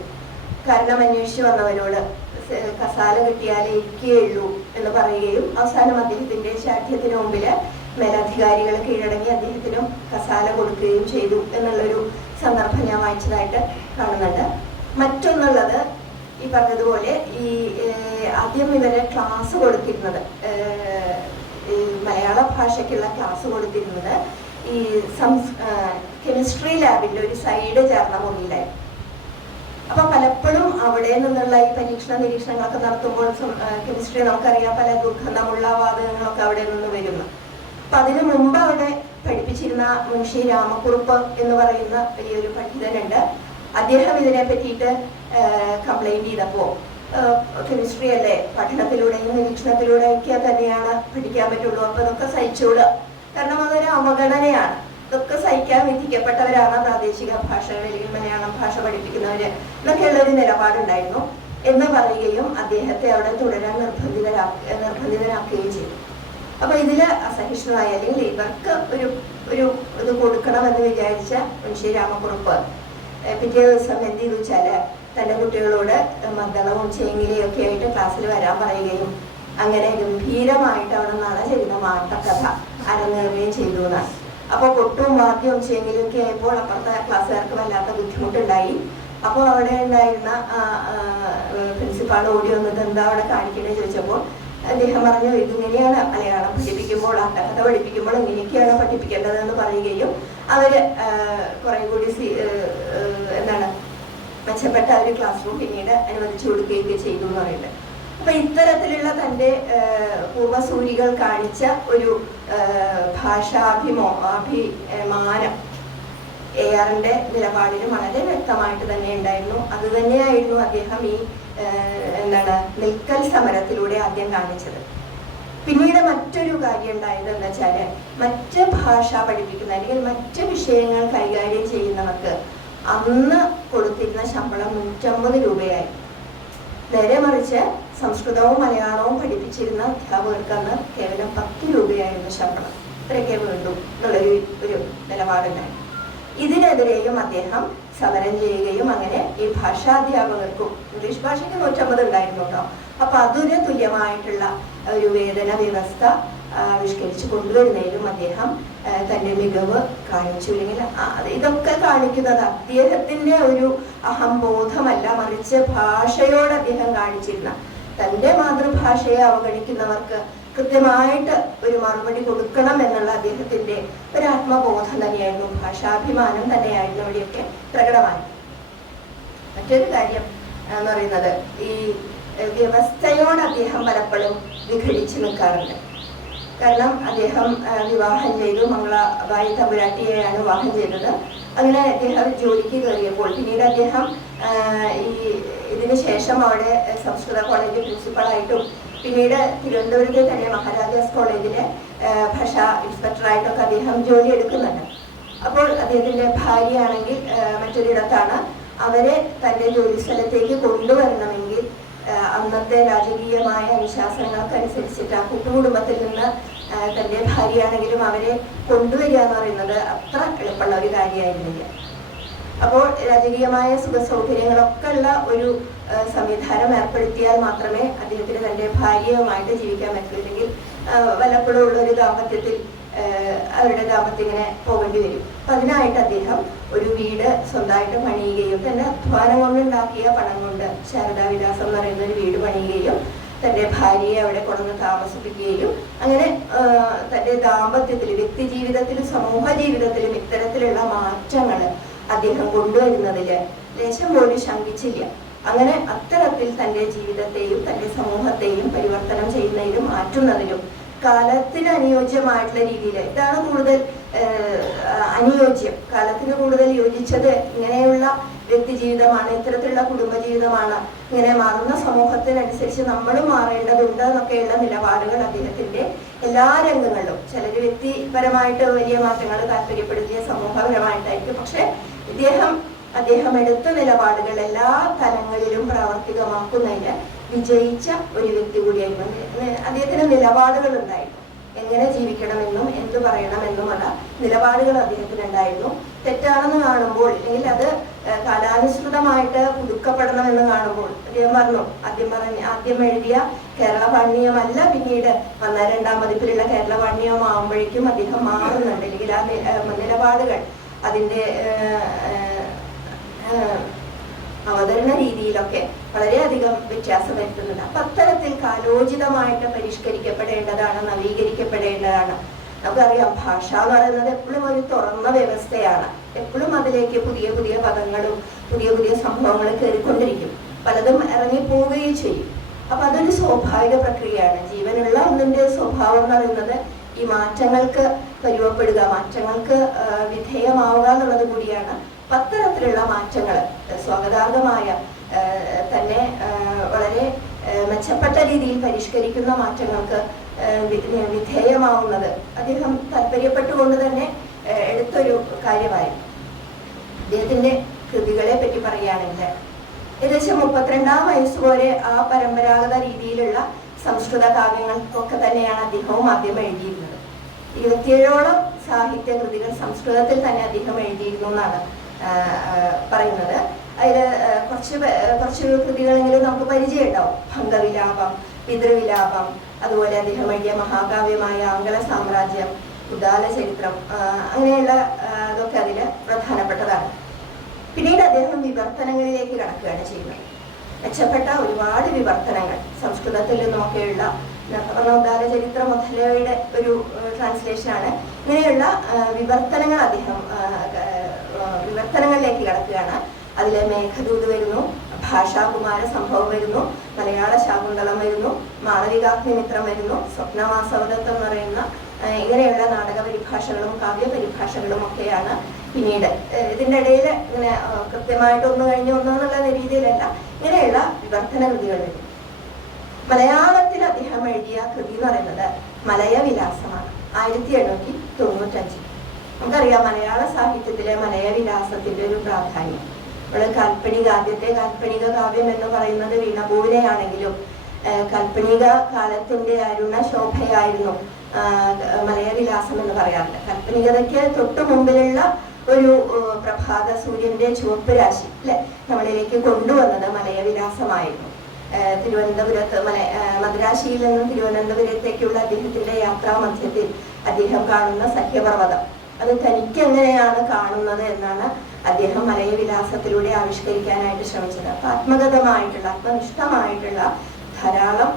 കാരണം അന്വേഷിച്ചു വന്നവരോട് കസാല കിട്ടിയാലേ ഇരിക്കുകയുള്ളൂ എന്ന് പറയുകയും അവസാനം അദ്ദേഹത്തിന്റെ ശാഠ്യത്തിന് മുമ്പില് മേലധികാരികൾ കീഴടങ്ങി അദ്ദേഹത്തിനും കസാല കൊടുക്കുകയും ചെയ്തു എന്നുള്ളൊരു സന്ദർഭം ഞാൻ വായിച്ചതായിട്ട് കാണുന്നുണ്ട്. മറ്റൊന്നുള്ളത് ഈ പറഞ്ഞതുപോലെ ഈ ആദ്യം ഇവരെ ക്ലാസ് കൊടുത്തിരുന്നത് മലയാള ഭാഷയ്ക്കുള്ള ക്ലാസ് കൊടുത്തിരുന്നത് ഈ കെമിസ്ട്രി ലാബിന്റെ ഒരു സൈഡ് ചേർന്ന മുറിയിലായിരുന്നു. അപ്പൊ പലപ്പോഴും അവിടെ നിന്നുള്ള ഈ നിരീക്ഷണങ്ങളൊക്കെ നടത്തുമ്പോൾ കെമിസ്ട്രി നമുക്കറിയാം പല ദുർഗന്ധമുള്ള വാതകങ്ങളൊക്കെ അവിടെ നിന്ന് വരുന്നു. അപ്പൊ അതിനു മുമ്പ് അവിടെ പഠിപ്പിച്ചിരുന്ന മുൻഷി രാമക്കുറുപ്പ് എന്ന് പറയുന്ന വലിയൊരു പണ്ഡിതനുണ്ട്. അദ്ദേഹം ഇതിനെ പറ്റിയിട്ട് കംപ്ലൈന്റ് ചെയ്തപ്പോ കെമിസ്ട്രി അല്ലേ, പഠനത്തിലൂടെയും നിരീക്ഷണത്തിലൂടെയൊക്കെ തന്നെയാണ് പഠിക്കാൻ പറ്റുള്ളൂ, അപ്പൊ ഇതൊക്കെ സഹിച്ചോളുക, കാരണം അതൊരു അവഗണനയാണ്, ഇതൊക്കെ സഹിക്കാൻ വിധിക്കപ്പെട്ടവരാണ് പ്രാദേശിക ഭാഷകൾ അല്ലെങ്കിൽ മലയാളം ഭാഷ പഠിപ്പിക്കുന്നവര് എന്നൊക്കെയുള്ള ഒരു നിലപാടുണ്ടായിരുന്നു എന്ന് പറയുകയും അദ്ദേഹത്തെ അവിടെ തുടരാൻ നിർബന്ധിതരാക്കുകയും ചെയ്തു. അപ്പൊ ഇതില് അസഹിഷ്ണുവായി അല്ലെങ്കിൽ ഇവർക്ക് ഒരു ഇത് കൊടുക്കണമെന്ന് വിചാരിച്ച മുൻഷി രാമക്കുറുപ്പ് പിറ്റേ ദിവസം എന്ത് ചെയ്തു വെച്ചാല് തന്റെ കുട്ടികളോട് മദ്ദളവും ചേങ്ങിലയും ഒക്കെ ആയിട്ട് ക്ലാസ്സിൽ വരാൻ പറയുകയും അങ്ങനെ ഗംഭീരമായിട്ട് അവിടെ നളചരിതം ആട്ടക്കഥ അരങ്ങേറുകയും ചെയ്തു എന്നാണ്. അപ്പൊ കൊട്ടും വാദ്യവും ചേങ്ങിലും ഒക്കെ ആയപ്പോൾ അപ്പുറത്തെ ക്ലാസ്സുകാർക്ക് വല്ലാത്ത ബുദ്ധിമുട്ടുണ്ടായി. അപ്പോൾ അവിടെ ഉണ്ടായിരുന്ന പ്രിൻസിപ്പാൾ ഓടി വന്നിട്ട് എന്താ അവിടെ കാണിക്കണേ ചോദിച്ചപ്പോൾ അദ്ദേഹം പറഞ്ഞു ഇതിങ്ങനെയാണ് മലയാളം പഠിപ്പിക്കുമ്പോൾ ആട്ടക്കഥ പഠിപ്പിക്കുമ്പോൾ ഇങ്ങനെയൊക്കെയാണ് പഠിപ്പിക്കേണ്ടതെന്ന് പറയുകയും അവര് കുറെ കൂടി മെച്ചപ്പെട്ട ഒരു ക്ലാസ് റൂം പിന്നീട് അനുവദിച്ചു കൊടുക്കുകയൊക്കെ ചെയ്തു എന്ന് പറയുന്നത്. അപ്പൊ ഇത്തരത്തിലുള്ള തന്റെ പൂർവസൂരികൾ കാണിച്ച ഒരു ഭാഷാഭിമാനം ARന്റെ നിലപാടിന് വളരെ വ്യക്തമായിട്ട് തന്നെ ഉണ്ടായിരുന്നു. അത് തന്നെയായിരുന്നു അദ്ദേഹം ഈ നിൽക്കൽ സമരത്തിലൂടെ ആദ്യം കാണിച്ചത്. പിന്നീട് മറ്റൊരു കാര്യം ഉണ്ടായത് എന്താ വെച്ചാല് മറ്റ് ഭാഷ പഠിപ്പിക്കുന്ന അല്ലെങ്കിൽ മറ്റ് വിഷയങ്ങൾ കൈകാര്യം ചെയ്യുന്നവർക്ക് അന്ന് കൊടുത്തിരുന്ന ശമ്പളം 150 രൂപയായി. നേരെ മറിച്ച് സംസ്കൃതവും മലയാളവും പഠിപ്പിച്ചിരുന്ന അധ്യാപകർക്ക് അന്ന് കേവലം 10 രൂപയായിരുന്നു ശമ്പളം. ഇത്രയൊക്കെ വേണ്ടു എന്നുള്ളൊരു നിലപാടുണ്ടായി. ഇതിനെതിരെയും അദ്ദേഹം സമരം ചെയ്യുകയും അങ്ങനെ ഈ ഭാഷാധ്യാപകർക്കും ഇംഗ്ലീഷ് ഭാഷയ്ക്ക് 150 ഉണ്ടായിരുന്നു കേട്ടോ. അപ്പൊ അതിന് തുല്യമായിട്ടുള്ള ഒരു വേതന വ്യവസ്ഥ ആവിഷ്കരിച്ചു കൊണ്ടുവരുന്നതിലും അദ്ദേഹം തന്റെ മികവ് കാണിച്ചു. അല്ലെങ്കിൽ ഇതൊക്കെ കാണിക്കുന്നത് അദ്ദേഹത്തിന്റെ ഒരു അഹംബോധമല്ല, മറിച്ച് ഭാഷയോട് അദ്ദേഹം കാണിച്ചിരുന്ന തന്റെ മാതൃഭാഷയെ അവഗണിക്കുന്നവർക്ക് കൃത്യമായിട്ട് ഒരു മറുപടി കൊടുക്കണം എന്നുള്ള അദ്ദേഹത്തിന്റെ ഒരു ആത്മബോധം തന്നെയായിരുന്നു, ഭാഷാഭിമാനം തന്നെയായിരുന്നു അവിടെയൊക്കെ പ്രകടമായി. മറ്റൊരു കാര്യം എന്ന് പറയുന്നത് ഈ വ്യവസ്ഥയോട് അദ്ദേഹം പലപ്പോഴും വിഘടിച്ചു നിൽക്കാറുണ്ട്. കാരണം അദ്ദേഹം വിവാഹം ചെയ്തു, മംഗളബായി തമ്പുരാട്ടിയെയാണ് വിവാഹം ചെയ്തത്. അങ്ങനെ അദ്ദേഹം ജോലിക്ക് കയറിയപ്പോൾ പിന്നീട് അദ്ദേഹം ഇതിനു ശേഷം അവിടെ സംസ്കൃത കോളേജ് പ്രിൻസിപ്പളായിട്ടും പിന്നീട് തിരുവനന്തപുരത്തെ തന്നെ മഹാരാജാസ് കോളേജിലെ ഭാഷാ ഇൻസ്പെക്ടറായിട്ടൊക്കെ അദ്ദേഹം ജോലി എടുക്കുന്നുണ്ട്. അപ്പോൾ അദ്ദേഹത്തിന്റെ ഭാര്യയാണെങ്കിൽ മറ്റൊരിടത്താണ്. അവരെ തന്റെ ജോലി സ്ഥലത്തേക്ക് കൊണ്ടുവരണമെങ്കിൽ അന്നത്തെ രാജകീയമായ അനുശാസനങ്ങൾക്കനുസരിച്ചിട്ട് ആ കൂട്ടുകുടുംബത്തിൽ നിന്ന് തൻ്റെ ഭാര്യയാണെങ്കിലും അവരെ കൊണ്ടുവരിക എന്ന് പറയുന്നത് അത്ര എളുപ്പമുള്ള ഒരു കാര്യമായിരുന്നില്ല. അപ്പോൾ രാജകീയമായ സുഖസൗകര്യങ്ങളൊക്കെ ഉള്ള ഒരു സംവിധാനം ഏർപ്പെടുത്തിയാൽ മാത്രമേ അദ്ദേഹത്തിന് തൻ്റെ ഭാര്യയുമായിട്ട് ജീവിക്കാൻ പറ്റൂ. ഇല്ലെങ്കിൽ വല്ലപ്പോഴും ഉള്ള ഒരു ദാമ്പത്യത്തിൽ അവരുടെ ദാമ്പത്യം ഇങ്ങനെ പോകേണ്ടി വരും. അപ്പം അതിനായിട്ട് അദ്ദേഹം ഒരു വീട് സ്വന്തമായിട്ട് പണിയുകയും തൻ്റെ അധ്വാനം കൊണ്ടുണ്ടാക്കിയ പണം കൊണ്ട് ശാരദാവിലാസം എന്ന് പറയുന്ന ഒരു വീട് പണിയുകയും തൻ്റെ ഭാര്യയെ അവിടെ കൊണ്ടുവന്ന് താമസിപ്പിക്കുകയും അങ്ങനെ തൻ്റെ ദാമ്പത്യത്തിൽ, വ്യക്തി ജീവിതത്തിലും സമൂഹ ജീവിതത്തിലും ഇത്തരത്തിലുള്ള മാറ്റങ്ങൾ അദ്ദേഹം കൊണ്ടുവരുന്നതിൽ ലേശം പോലും ശങ്കിച്ചില്ല. അങ്ങനെ അത്തരത്തിൽ തൻ്റെ ജീവിതത്തെയും തൻ്റെ സമൂഹത്തെയും പരിവർത്തനം ചെയ്യുന്നതിലും മാറ്റുന്നതിലും കാലത്തിന് അനുയോജ്യമായിട്ടുള്ള രീതിയിൽ, ഇതാണ് കൂടുതൽ അനുയോജ്യം, കാലത്തിന് കൂടുതൽ യോജിച്ചത് ഇങ്ങനെയുള്ള വ്യക്തി ജീവിതമാണ്, ഇത്തരത്തിലുള്ള കുടുംബജീവിതമാണ്, ഇങ്ങനെ മാറുന്ന സമൂഹത്തിനനുസരിച്ച് നമ്മളും മാറേണ്ടതുണ്ട് എന്നൊക്കെയുള്ള നിലപാടുകൾ അദ്ദേഹത്തിന്റെ എല്ലാ രംഗങ്ങളിലും, ചിലർ വ്യക്തിപരമായിട്ട് വലിയ മാറ്റങ്ങൾ താല്പര്യപ്പെടുത്തിയ സമൂഹപരമായിട്ടായിരിക്കും, പക്ഷെ അദ്ദേഹം എടുത്ത നിലപാടുകൾ എല്ലാ തലങ്ങളിലും പ്രാവർത്തികമാക്കുന്നതിന് വിജയിച്ച ഒരു വ്യക്തി കൂടിയായിരുന്നു. അദ്ദേഹത്തിന് നിലപാടുകൾ ഉണ്ടായിരുന്നു, എങ്ങനെ ജീവിക്കണമെന്നും എന്ത് പറയണമെന്നുമുള്ള നിലപാടുകൾ അദ്ദേഹത്തിനുണ്ടായിരുന്നു. തെറ്റാണെന്ന് കാണുമ്പോൾ അല്ലെങ്കിൽ അത് കാലാനുസൃതമായിട്ട് പുതുക്കപ്പെടണമെന്ന് കാണുമ്പോൾ അദ്ദേഹം പറഞ്ഞു, ആദ്യം എഴുതിയ കേരള പാണ്ഡിയമല്ല പിന്നീട് വന്ന 2ാം പതിപ്പിലുള്ള കേരള പാണ്ഡിയമാകുമ്പോഴേക്കും അദ്ദേഹം മാറുന്നുണ്ട്. അല്ലെങ്കിൽ ആ നിലപാടുകൾ അതിൻ്റെ അവതരണ രീതിയിലൊക്കെ വളരെയധികം വ്യത്യാസം വരുത്തുന്നുണ്ട്. അപ്പൊ അത്തരത്തിൽ കാലോചിതമായിട്ട് പരിഷ്കരിക്കപ്പെടേണ്ടതാണ്, നവീകരിക്കപ്പെടേണ്ടതാണ്. നമുക്കറിയാം, ഭാഷ എന്ന് പറയുന്നത് എപ്പോഴും ഒരു തുറന്ന വ്യവസ്ഥയാണ്. എപ്പോഴും അതിലേക്ക് പുതിയ പുതിയ പദങ്ങളും പുതിയ പുതിയ സംഭവങ്ങളും കയറിക്കൊണ്ടിരിക്കും, പലതും ഇറങ്ങിപ്പോവുകയും ചെയ്യും. അപ്പൊ അതൊരു സ്വാഭാവിക പ്രക്രിയയാണ്. ജീവനുള്ള ഒന്നിന്റെ സ്വഭാവം എന്ന് പറയുന്നത് ഈ മാറ്റങ്ങൾക്ക് പരുവപ്പെടുക, മാറ്റങ്ങൾക്ക് വിധേയമാവുക എന്നുള്ളത് കൂടിയാണ്. അത്തരത്തിലുള്ള മാറ്റങ്ങൾ, സ്വാഗതാർഹമായ തന്നെ വളരെ മെച്ചപ്പെട്ട രീതിയിൽ പരിഷ്കരിക്കുന്ന മാറ്റങ്ങൾക്ക് വിധേയമാവുന്നത് അദ്ദേഹം താല്പര്യപ്പെട്ടുകൊണ്ട് തന്നെ എടുത്തൊരു കാര്യമായിരുന്നു. അദ്ദേഹത്തിന്റെ കൃതികളെ പറ്റി പറയുകയാണെങ്കിൽ ഏകദേശം 32-ാം വയസ്സുപോലെ ആ പരമ്പരാഗത രീതിയിലുള്ള സംസ്കൃത കാവ്യങ്ങൾക്കൊക്കെ തന്നെയാണ് അദ്ദേഹവും ആദ്യം എഴുതിയിരുന്നത്. 27ഓളം സാഹിത്യ കൃതികൾ സംസ്കൃതത്തിൽ തന്നെ അദ്ദേഹം എഴുതിയിരുന്നു എന്നാണ് പറയുന്നത്. അതിൽ കുറച്ച് കൃതികളെങ്കിലും നമുക്ക് പരിചയം ഉണ്ടാവും. ഭംഗവിലാപം, പിതൃവിലാപം, അതുപോലെ അദ്ദേഹം എഴുതിയ മഹാകാവ്യമായ ആംഗല സാമ്രാജ്യം, ഉദാല ചരിത്രം, അങ്ങനെയുള്ള അതൊക്കെ അതിൽ പ്രധാനപ്പെട്ടതാണ്. പിന്നീട് അദ്ദേഹം വിവർത്തനങ്ങളിലേക്ക് കടക്കുകയാണ് ചെയ്യുന്നത്. മെച്ചപ്പെട്ട ഒരുപാട് വിവർത്തനങ്ങൾ സംസ്കൃതത്തിൽ നിന്നൊക്കെയുള്ള ഉദാല ചരിത്രം മുതലയുടെ ഒരു ട്രാൻസ്ലേഷനാണ്. ഇങ്ങനെയുള്ള വിവർത്തനങ്ങൾ അദ്ദേഹം വിവർത്തനങ്ങളിലേക്ക് കടക്കുകയാണ്. അതിലെ മേഘദൂത് വരുന്നു, ഭാഷാകുമാര സംഭവം വരുന്നു, മലയാള ശാകുന്തളം വരുന്നു, മാളവികാഗ്നിമിത്രം വരുന്നു, സ്വപ്നവാസവദത്തം എന്ന് പറയുന്ന ഇങ്ങനെയുള്ള നാടക പരിഭാഷകളും കാവ്യ പരിഭാഷകളും ഒക്കെയാണ് പിന്നീട്. ഇതിൻ്റെ ഇടയിൽ ഇങ്ങനെ കൃത്യമായിട്ട് ഒന്ന് കഴിഞ്ഞ് ഒന്നെന്നുള്ള രീതിയിലല്ല, ഇങ്ങനെയുള്ള വിവർത്തന കൃതികൾ വരും. മലയാളത്തിൽ അദ്ദേഹം എഴുതിയ കൃതി എന്ന് പറയുന്നത് മലയവിലാസമാണ്, 1895. നമുക്കറിയാം മലയാള സാഹിത്യത്തിലെ മലയവിലാസത്തിന്റെ ഒരു പ്രാധാന്യം. ഇവിടെ ആദ്യത്തെ കാൽപ്പനിക കാവ്യം എന്ന് പറയുന്നത് വീണപൂവിനെയാണെങ്കിലും കാൽപ്പനിക കാലത്തിന്റെ അരുണ ശോഭയായിരുന്നു മലയവിലാസം എന്ന് പറയാറുണ്ട്. കാൽപ്പനികതയ്ക്ക് തൊട്ടു മുമ്പിലുള്ള ഒരു പ്രഭാത സൂര്യന്റെ ചുവപ്പ് രാശി അല്ലെ നമ്മളിലേക്ക് കൊണ്ടുവന്നത് മലയവിലാസമായിരുന്നു. തിരുവനന്തപുരത്ത് മദ്രാശിയിൽ നിന്നും തിരുവനന്തപുരത്തേക്കുള്ള അദ്ദേഹത്തിന്റെ യാത്രാ മധ്യത്തിൽ അദ്ദേഹം കാണുന്ന സഹ്യപർവ്വതം, അത് തനിക്ക് എങ്ങനെയാണ് കാണുന്നത് എന്നാണ് അദ്ദേഹം മലയവിലാസത്തിലൂടെ ആവിഷ്കരിക്കാനായിട്ട് ശ്രമിച്ചത്. അപ്പൊ ആത്മഗതമായിട്ടുള്ള, ആത്മനിഷ്ഠമായിട്ടുള്ള ധാരാളം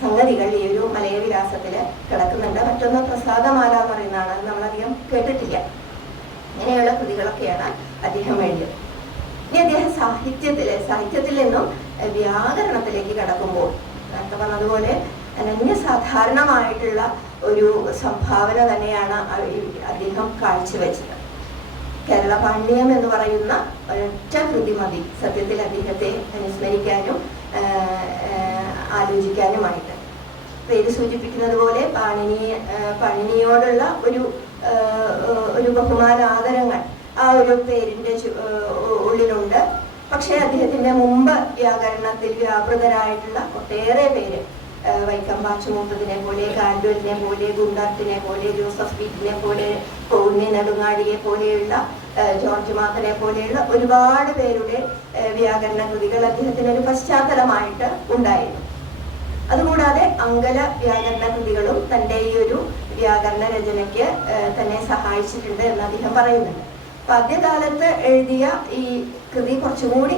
സംഗതികൾ ഈ ഒരു മലയവിലാസത്തില് കിടക്കുന്നുണ്ട്. മറ്റൊന്ന് പ്രസാദമാല എന്ന് പറയുന്നതാണ്, അത് നമ്മളധികം കേട്ടിട്ടില്ല. ഇങ്ങനെയുള്ള കൃതികളൊക്കെയാണ് അദ്ദേഹം എഴുതിയത്. ഇനി അദ്ദേഹം സാഹിത്യത്തിൽ നിന്നും വ്യാകരണത്തിലേക്ക് കടക്കുമ്പോൾ നേരത്തെ പറഞ്ഞതുപോലെ അനന്യസാധാരണമായിട്ടുള്ള ഒരു സംഭാവന തന്നെയാണ് അദ്ദേഹം കാഴ്ചവെച്ചത്. കേരള പാണ്ഡിയം എന്ന് പറയുന്ന ഒരൊറ്റ കൃതി മതി സത്യത്തിൽ അദ്ദേഹത്തെ അനുസ്മരിക്കാനും ആലോചിക്കാനുമായിട്ട്. പേര് സൂചിപ്പിക്കുന്നത് പോലെ പാണിനിയോടുള്ള ഒരു ബഹുമാനാദരങ്ങൾ ആ ഒരു പേരിന്റെ ഉള്ളിലുണ്ട്. പക്ഷേ അദ്ദേഹത്തിന്റെ മുമ്പ് വ്യാകരണത്തിൽ വ്യാപൃതരായിട്ടുള്ള ഒട്ടേറെ പേര്, വൈക്കം പാച്ചുമൂത്തതിനെ പോലെ, കാൻഡോലിനെ പോലെ, ഗുണ്ടാർട്ടിനെ പോലെ, ജോസഫ് വീറ്റിനെ പോലെ, കോന്നി നെടുങ്ങാടിയെ പോലെയുള്ള, ജോർജ് മാത്തനെ പോലെയുള്ള ഒരുപാട് പേരുടെ വ്യാകരണ കൃതികൾ അദ്ദേഹത്തിന് ഒരു പശ്ചാത്തലമായിട്ട് ഉണ്ടായിരുന്നു. അതുകൂടാതെ അങ്കല വ്യാകരണ കൃതികളും തൻ്റെ ഈ ഒരു വ്യാകരണ രചനയ്ക്ക് തന്നെ സഹായിച്ചിട്ടുണ്ട് എന്ന് അദ്ദേഹം പറയുന്നുണ്ട്. അപ്പൊ ആദ്യകാലത്ത് എഴുതിയ ഈ കൃതി കുറച്ചുകൂടി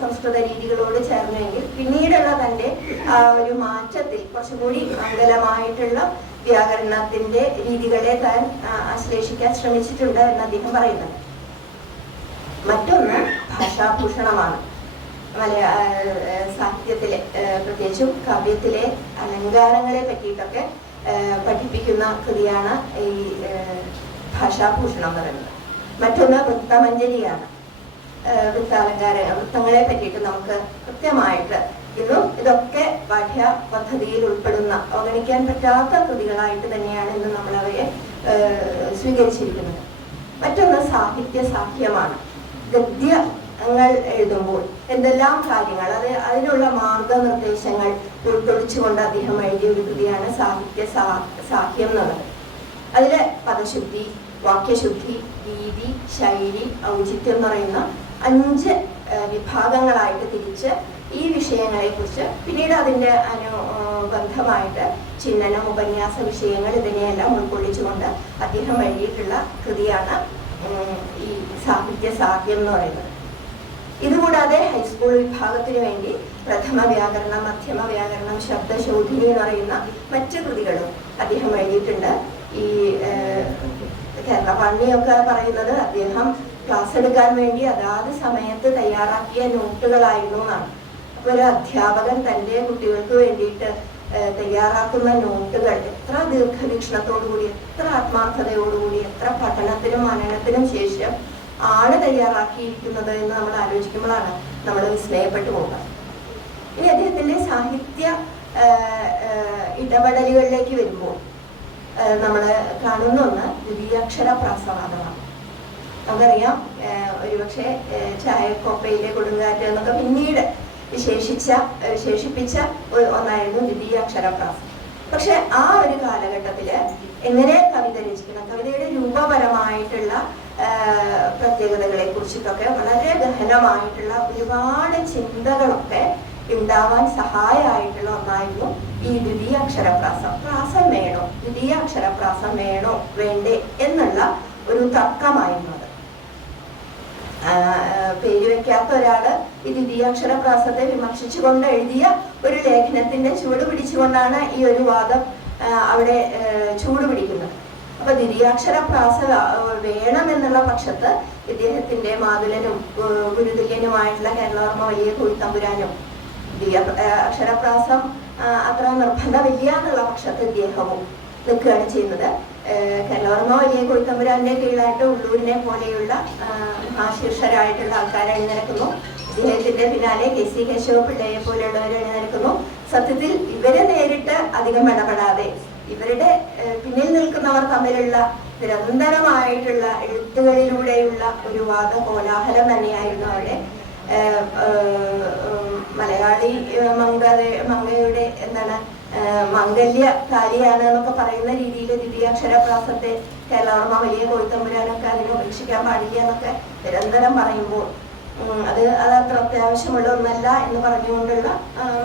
സംസ്കൃത രീതികളോട് ചേർന്നെങ്കിൽ പിന്നീടുള്ള തൻ്റെ ആ ഒരു മാറ്റത്തിൽ കുറച്ചുകൂടി അങ്കലമായിട്ടുള്ള വ്യാകരണത്തിന്റെ രീതികളെ താൻ ആശ്ലേഷിക്കാൻ ശ്രമിച്ചിട്ടുണ്ട് എന്ന് അദ്ദേഹം പറയുന്നുണ്ട്. മറ്റൊന്ന് ഭാഷാഭൂഷണമാണ്. സാഹിത്യത്തിലെ പ്രത്യേകിച്ചും കാവ്യത്തിലെ അലങ്കാരങ്ങളെ പറ്റിയിട്ടൊക്കെ പഠിപ്പിക്കുന്ന കൃതിയാണ് ഈ ഭാഷാഭൂഷണം എന്ന് പറയുന്നത്. മറ്റൊന്ന് വൃത്തമഞ്ജരിയാണ്. വൃത്തങ്ങളെ പറ്റിയിട്ട് നമുക്ക് കൃത്യമായിട്ട് ഇതൊക്കെ പാഠ്യ പദ്ധതിയിൽ ഉൾപ്പെടുന്ന, അവഗണിക്കാൻ പറ്റാത്ത കൃതികളായിട്ട് തന്നെയാണ് ഇന്ന് നമ്മൾ അവയെ സ്വീകരിച്ചിരിക്കുന്നത്. മറ്റൊന്ന് സാഹിത്യമാണ്. ഗദ്യങ്ങൾ എഴുതുമ്പോൾ എന്തെല്ലാം കാര്യങ്ങൾ, അതിനുള്ള മാർഗനിർദ്ദേശങ്ങൾ ഉൾക്കൊള്ളിച്ചുകൊണ്ട് അദ്ദേഹം എഴുതിയ ഒരു കൃതിയാണ് സാഹിത്യം എന്നുള്ളത്. അതിലെ പദശുദ്ധി, വാക്യശുദ്ധി, രീതി, ശൈലി, ഔചിത്യം എന്ന് പറയുന്ന 5 വിഭാഗങ്ങളായിട്ട് തിരിച്ച് ഈ വിഷയങ്ങളെ കുറിച്ച് പിന്നീട് അതിൻ്റെ അനുബന്ധമായിട്ട് ചിഹ്നനം, ഉപന്യാസ വിഷയങ്ങൾ ഇതിനെയെല്ലാം ഉൾക്കൊള്ളിച്ചുകൊണ്ട് അദ്ദേഹം എഴുതിയിട്ടുള്ള കൃതിയാണ് ഈ സാഹിത്യം എന്ന് പറയുന്നത്. ഇതുകൂടാതെ ഹൈസ്കൂൾ വിഭാഗത്തിന് വേണ്ടി പ്രഥമ വ്യാകരണം, മധ്യമ വ്യാകരണം, ശബ്ദശോധിനി എന്ന് പറയുന്ന മറ്റു കൃതികളും അദ്ദേഹം എഴുതിയിട്ടുണ്ട്. ഈ കേരളപാണ്ഡിയൊക്കെ പറയുന്നത് അദ്ദേഹം ക്ലാസ് എടുക്കാൻ വേണ്ടി അതാത് സമയത്ത് തയ്യാറാക്കിയ നോട്ടുകളായിരുന്നു എന്നാണ്. അപ്പൊ ഒരു അധ്യാപകൻ തൻ്റെ കുട്ടികൾക്ക് വേണ്ടിയിട്ട് തയ്യാറാക്കുന്ന നോട്ടുകൾ എത്ര ദീർഘവീക്ഷണത്തോടുകൂടി, എത്ര ആത്മാർത്ഥതയോടുകൂടി, എത്ര പഠനത്തിനും മനനത്തിനും ശേഷം ആണ് തയ്യാറാക്കിയിരിക്കുന്നത് എന്ന് നമ്മൾ ആലോചിക്കുമ്പോഴാണ് നമ്മൾ വിസ്മയപ്പെട്ടു പോകുക. ഇനി അദ്ദേഹത്തിന്റെ സാഹിത്യ ഇടപെടലുകളിലേക്ക് വരുമ്പോൾ നമ്മൾ കാണുന്ന ഒന്ന് ദ്വിതീയാക്ഷര പ്രാസവാദമാണ്. നമുക്കറിയാം, ഒരുപക്ഷെ ചായക്കോപ്പയിലെ കൊടുങ്കാറ്റ് എന്നൊക്കെ പിന്നീട് വിശേഷിപ്പിച്ച ഒന്നായിരുന്നു ദ്വിതീയാക്ഷരപ്രാസം. പക്ഷെ ആ ഒരു കാലഘട്ടത്തില് എങ്ങനെ കവിത രചിക്കണം, കവിതയുടെ രൂപപരമായിട്ടുള്ള പ്രത്യേകതകളെ കുറിച്ചിട്ടൊക്കെ വളരെ ഗഹനമായിട്ടുള്ള ഒരുപാട് ചിന്തകളൊക്കെ ഉണ്ടാവാൻ സഹായമായിട്ടുള്ള ഒന്നായിരുന്നു ഈ ദ്വിതീയാക്ഷരപ്രാസം. പ്രാസം വേണോ, ദ്വിതീയാക്ഷരപ്രാസം വേണോ വേണ്ടേ എന്നുള്ള ഒരു തർക്കമായിരുന്നു അത്. പേര് വെക്കാത്ത ഒരാള് ഈ ദ്വിതീയാക്ഷരപ്രാസത്തെ വിമർശിച്ചുകൊണ്ട് എഴുതിയ ഒരു ലേഖനത്തിന്റെ ചൂട് പിടിച്ചുകൊണ്ടാണ് ഈ ഒരു വാദം അവിടെ ചൂട് പിടിക്കുന്നത്. അപ്പൊ ദ്വിതീയാക്ഷരപ്രാസ വേണമെന്നുള്ള പക്ഷത്ത് ഇദ്ദേഹത്തിന്റെ മാതുലനും ഗുരുതുല്യനുമായിട്ടുള്ള കേരളവർമ്മ വലിയ കോഴിത്തമ്പുരാനും അക്ഷരപ്രാസം അത്ര നിർബന്ധമില്ല എന്നുള്ള പക്ഷത്ത് ഇദ്ദേഹവും നിൽക്കുകയാണ് ചെയ്യുന്നത്. കേരളവർമ്മ വലിയ കോഴിത്തമ്പുരാന്റെ കീഴിലായിട്ട് ഉള്ളൂരിനെ പോലെയുള്ള മഹാശീർഷരായിട്ടുള്ള ആൾക്കാർ എഴുന്നേൽക്കുന്നു. ഇദ്ദേഹത്തിന്റെ പിന്നാലെ KC കേശവപിള്ളയെ പോലെയുള്ളവർ എഴുന്നേൽക്കുന്നു. സത്യത്തിൽ ഇവരെ നേരിട്ട് അധികം ഇടപെടാതെ ഇവരുടെ പിന്നിൽ നിൽക്കുന്നവർ തമ്മിലുള്ള നിരന്തരമായിട്ടുള്ള എഴുത്തുകളിലൂടെയുള്ള ഒരു വാദ കോലാഹലം തന്നെയായിരുന്നു അവിടെ. മലയാളി മങ്കയുടെ എന്താണ് മംഗല്യകാരിയാണ് എന്നൊക്കെ പറയുന്ന രീതിയിൽ ദ്വിതീയാക്ഷരപ്രാസത്തെ കേരളവർമ്മ വലിയ കോഴിത്തമ്പുരാനൊക്കെ അതിനെ ഉപേക്ഷിക്കാൻ പാടില്ല എന്നൊക്കെ നിരന്തരം പറയുമ്പോൾ അത് അത്ര അത്യാവശ്യമുള്ള ഒന്നല്ല എന്ന് പറഞ്ഞുകൊണ്ടുള്ള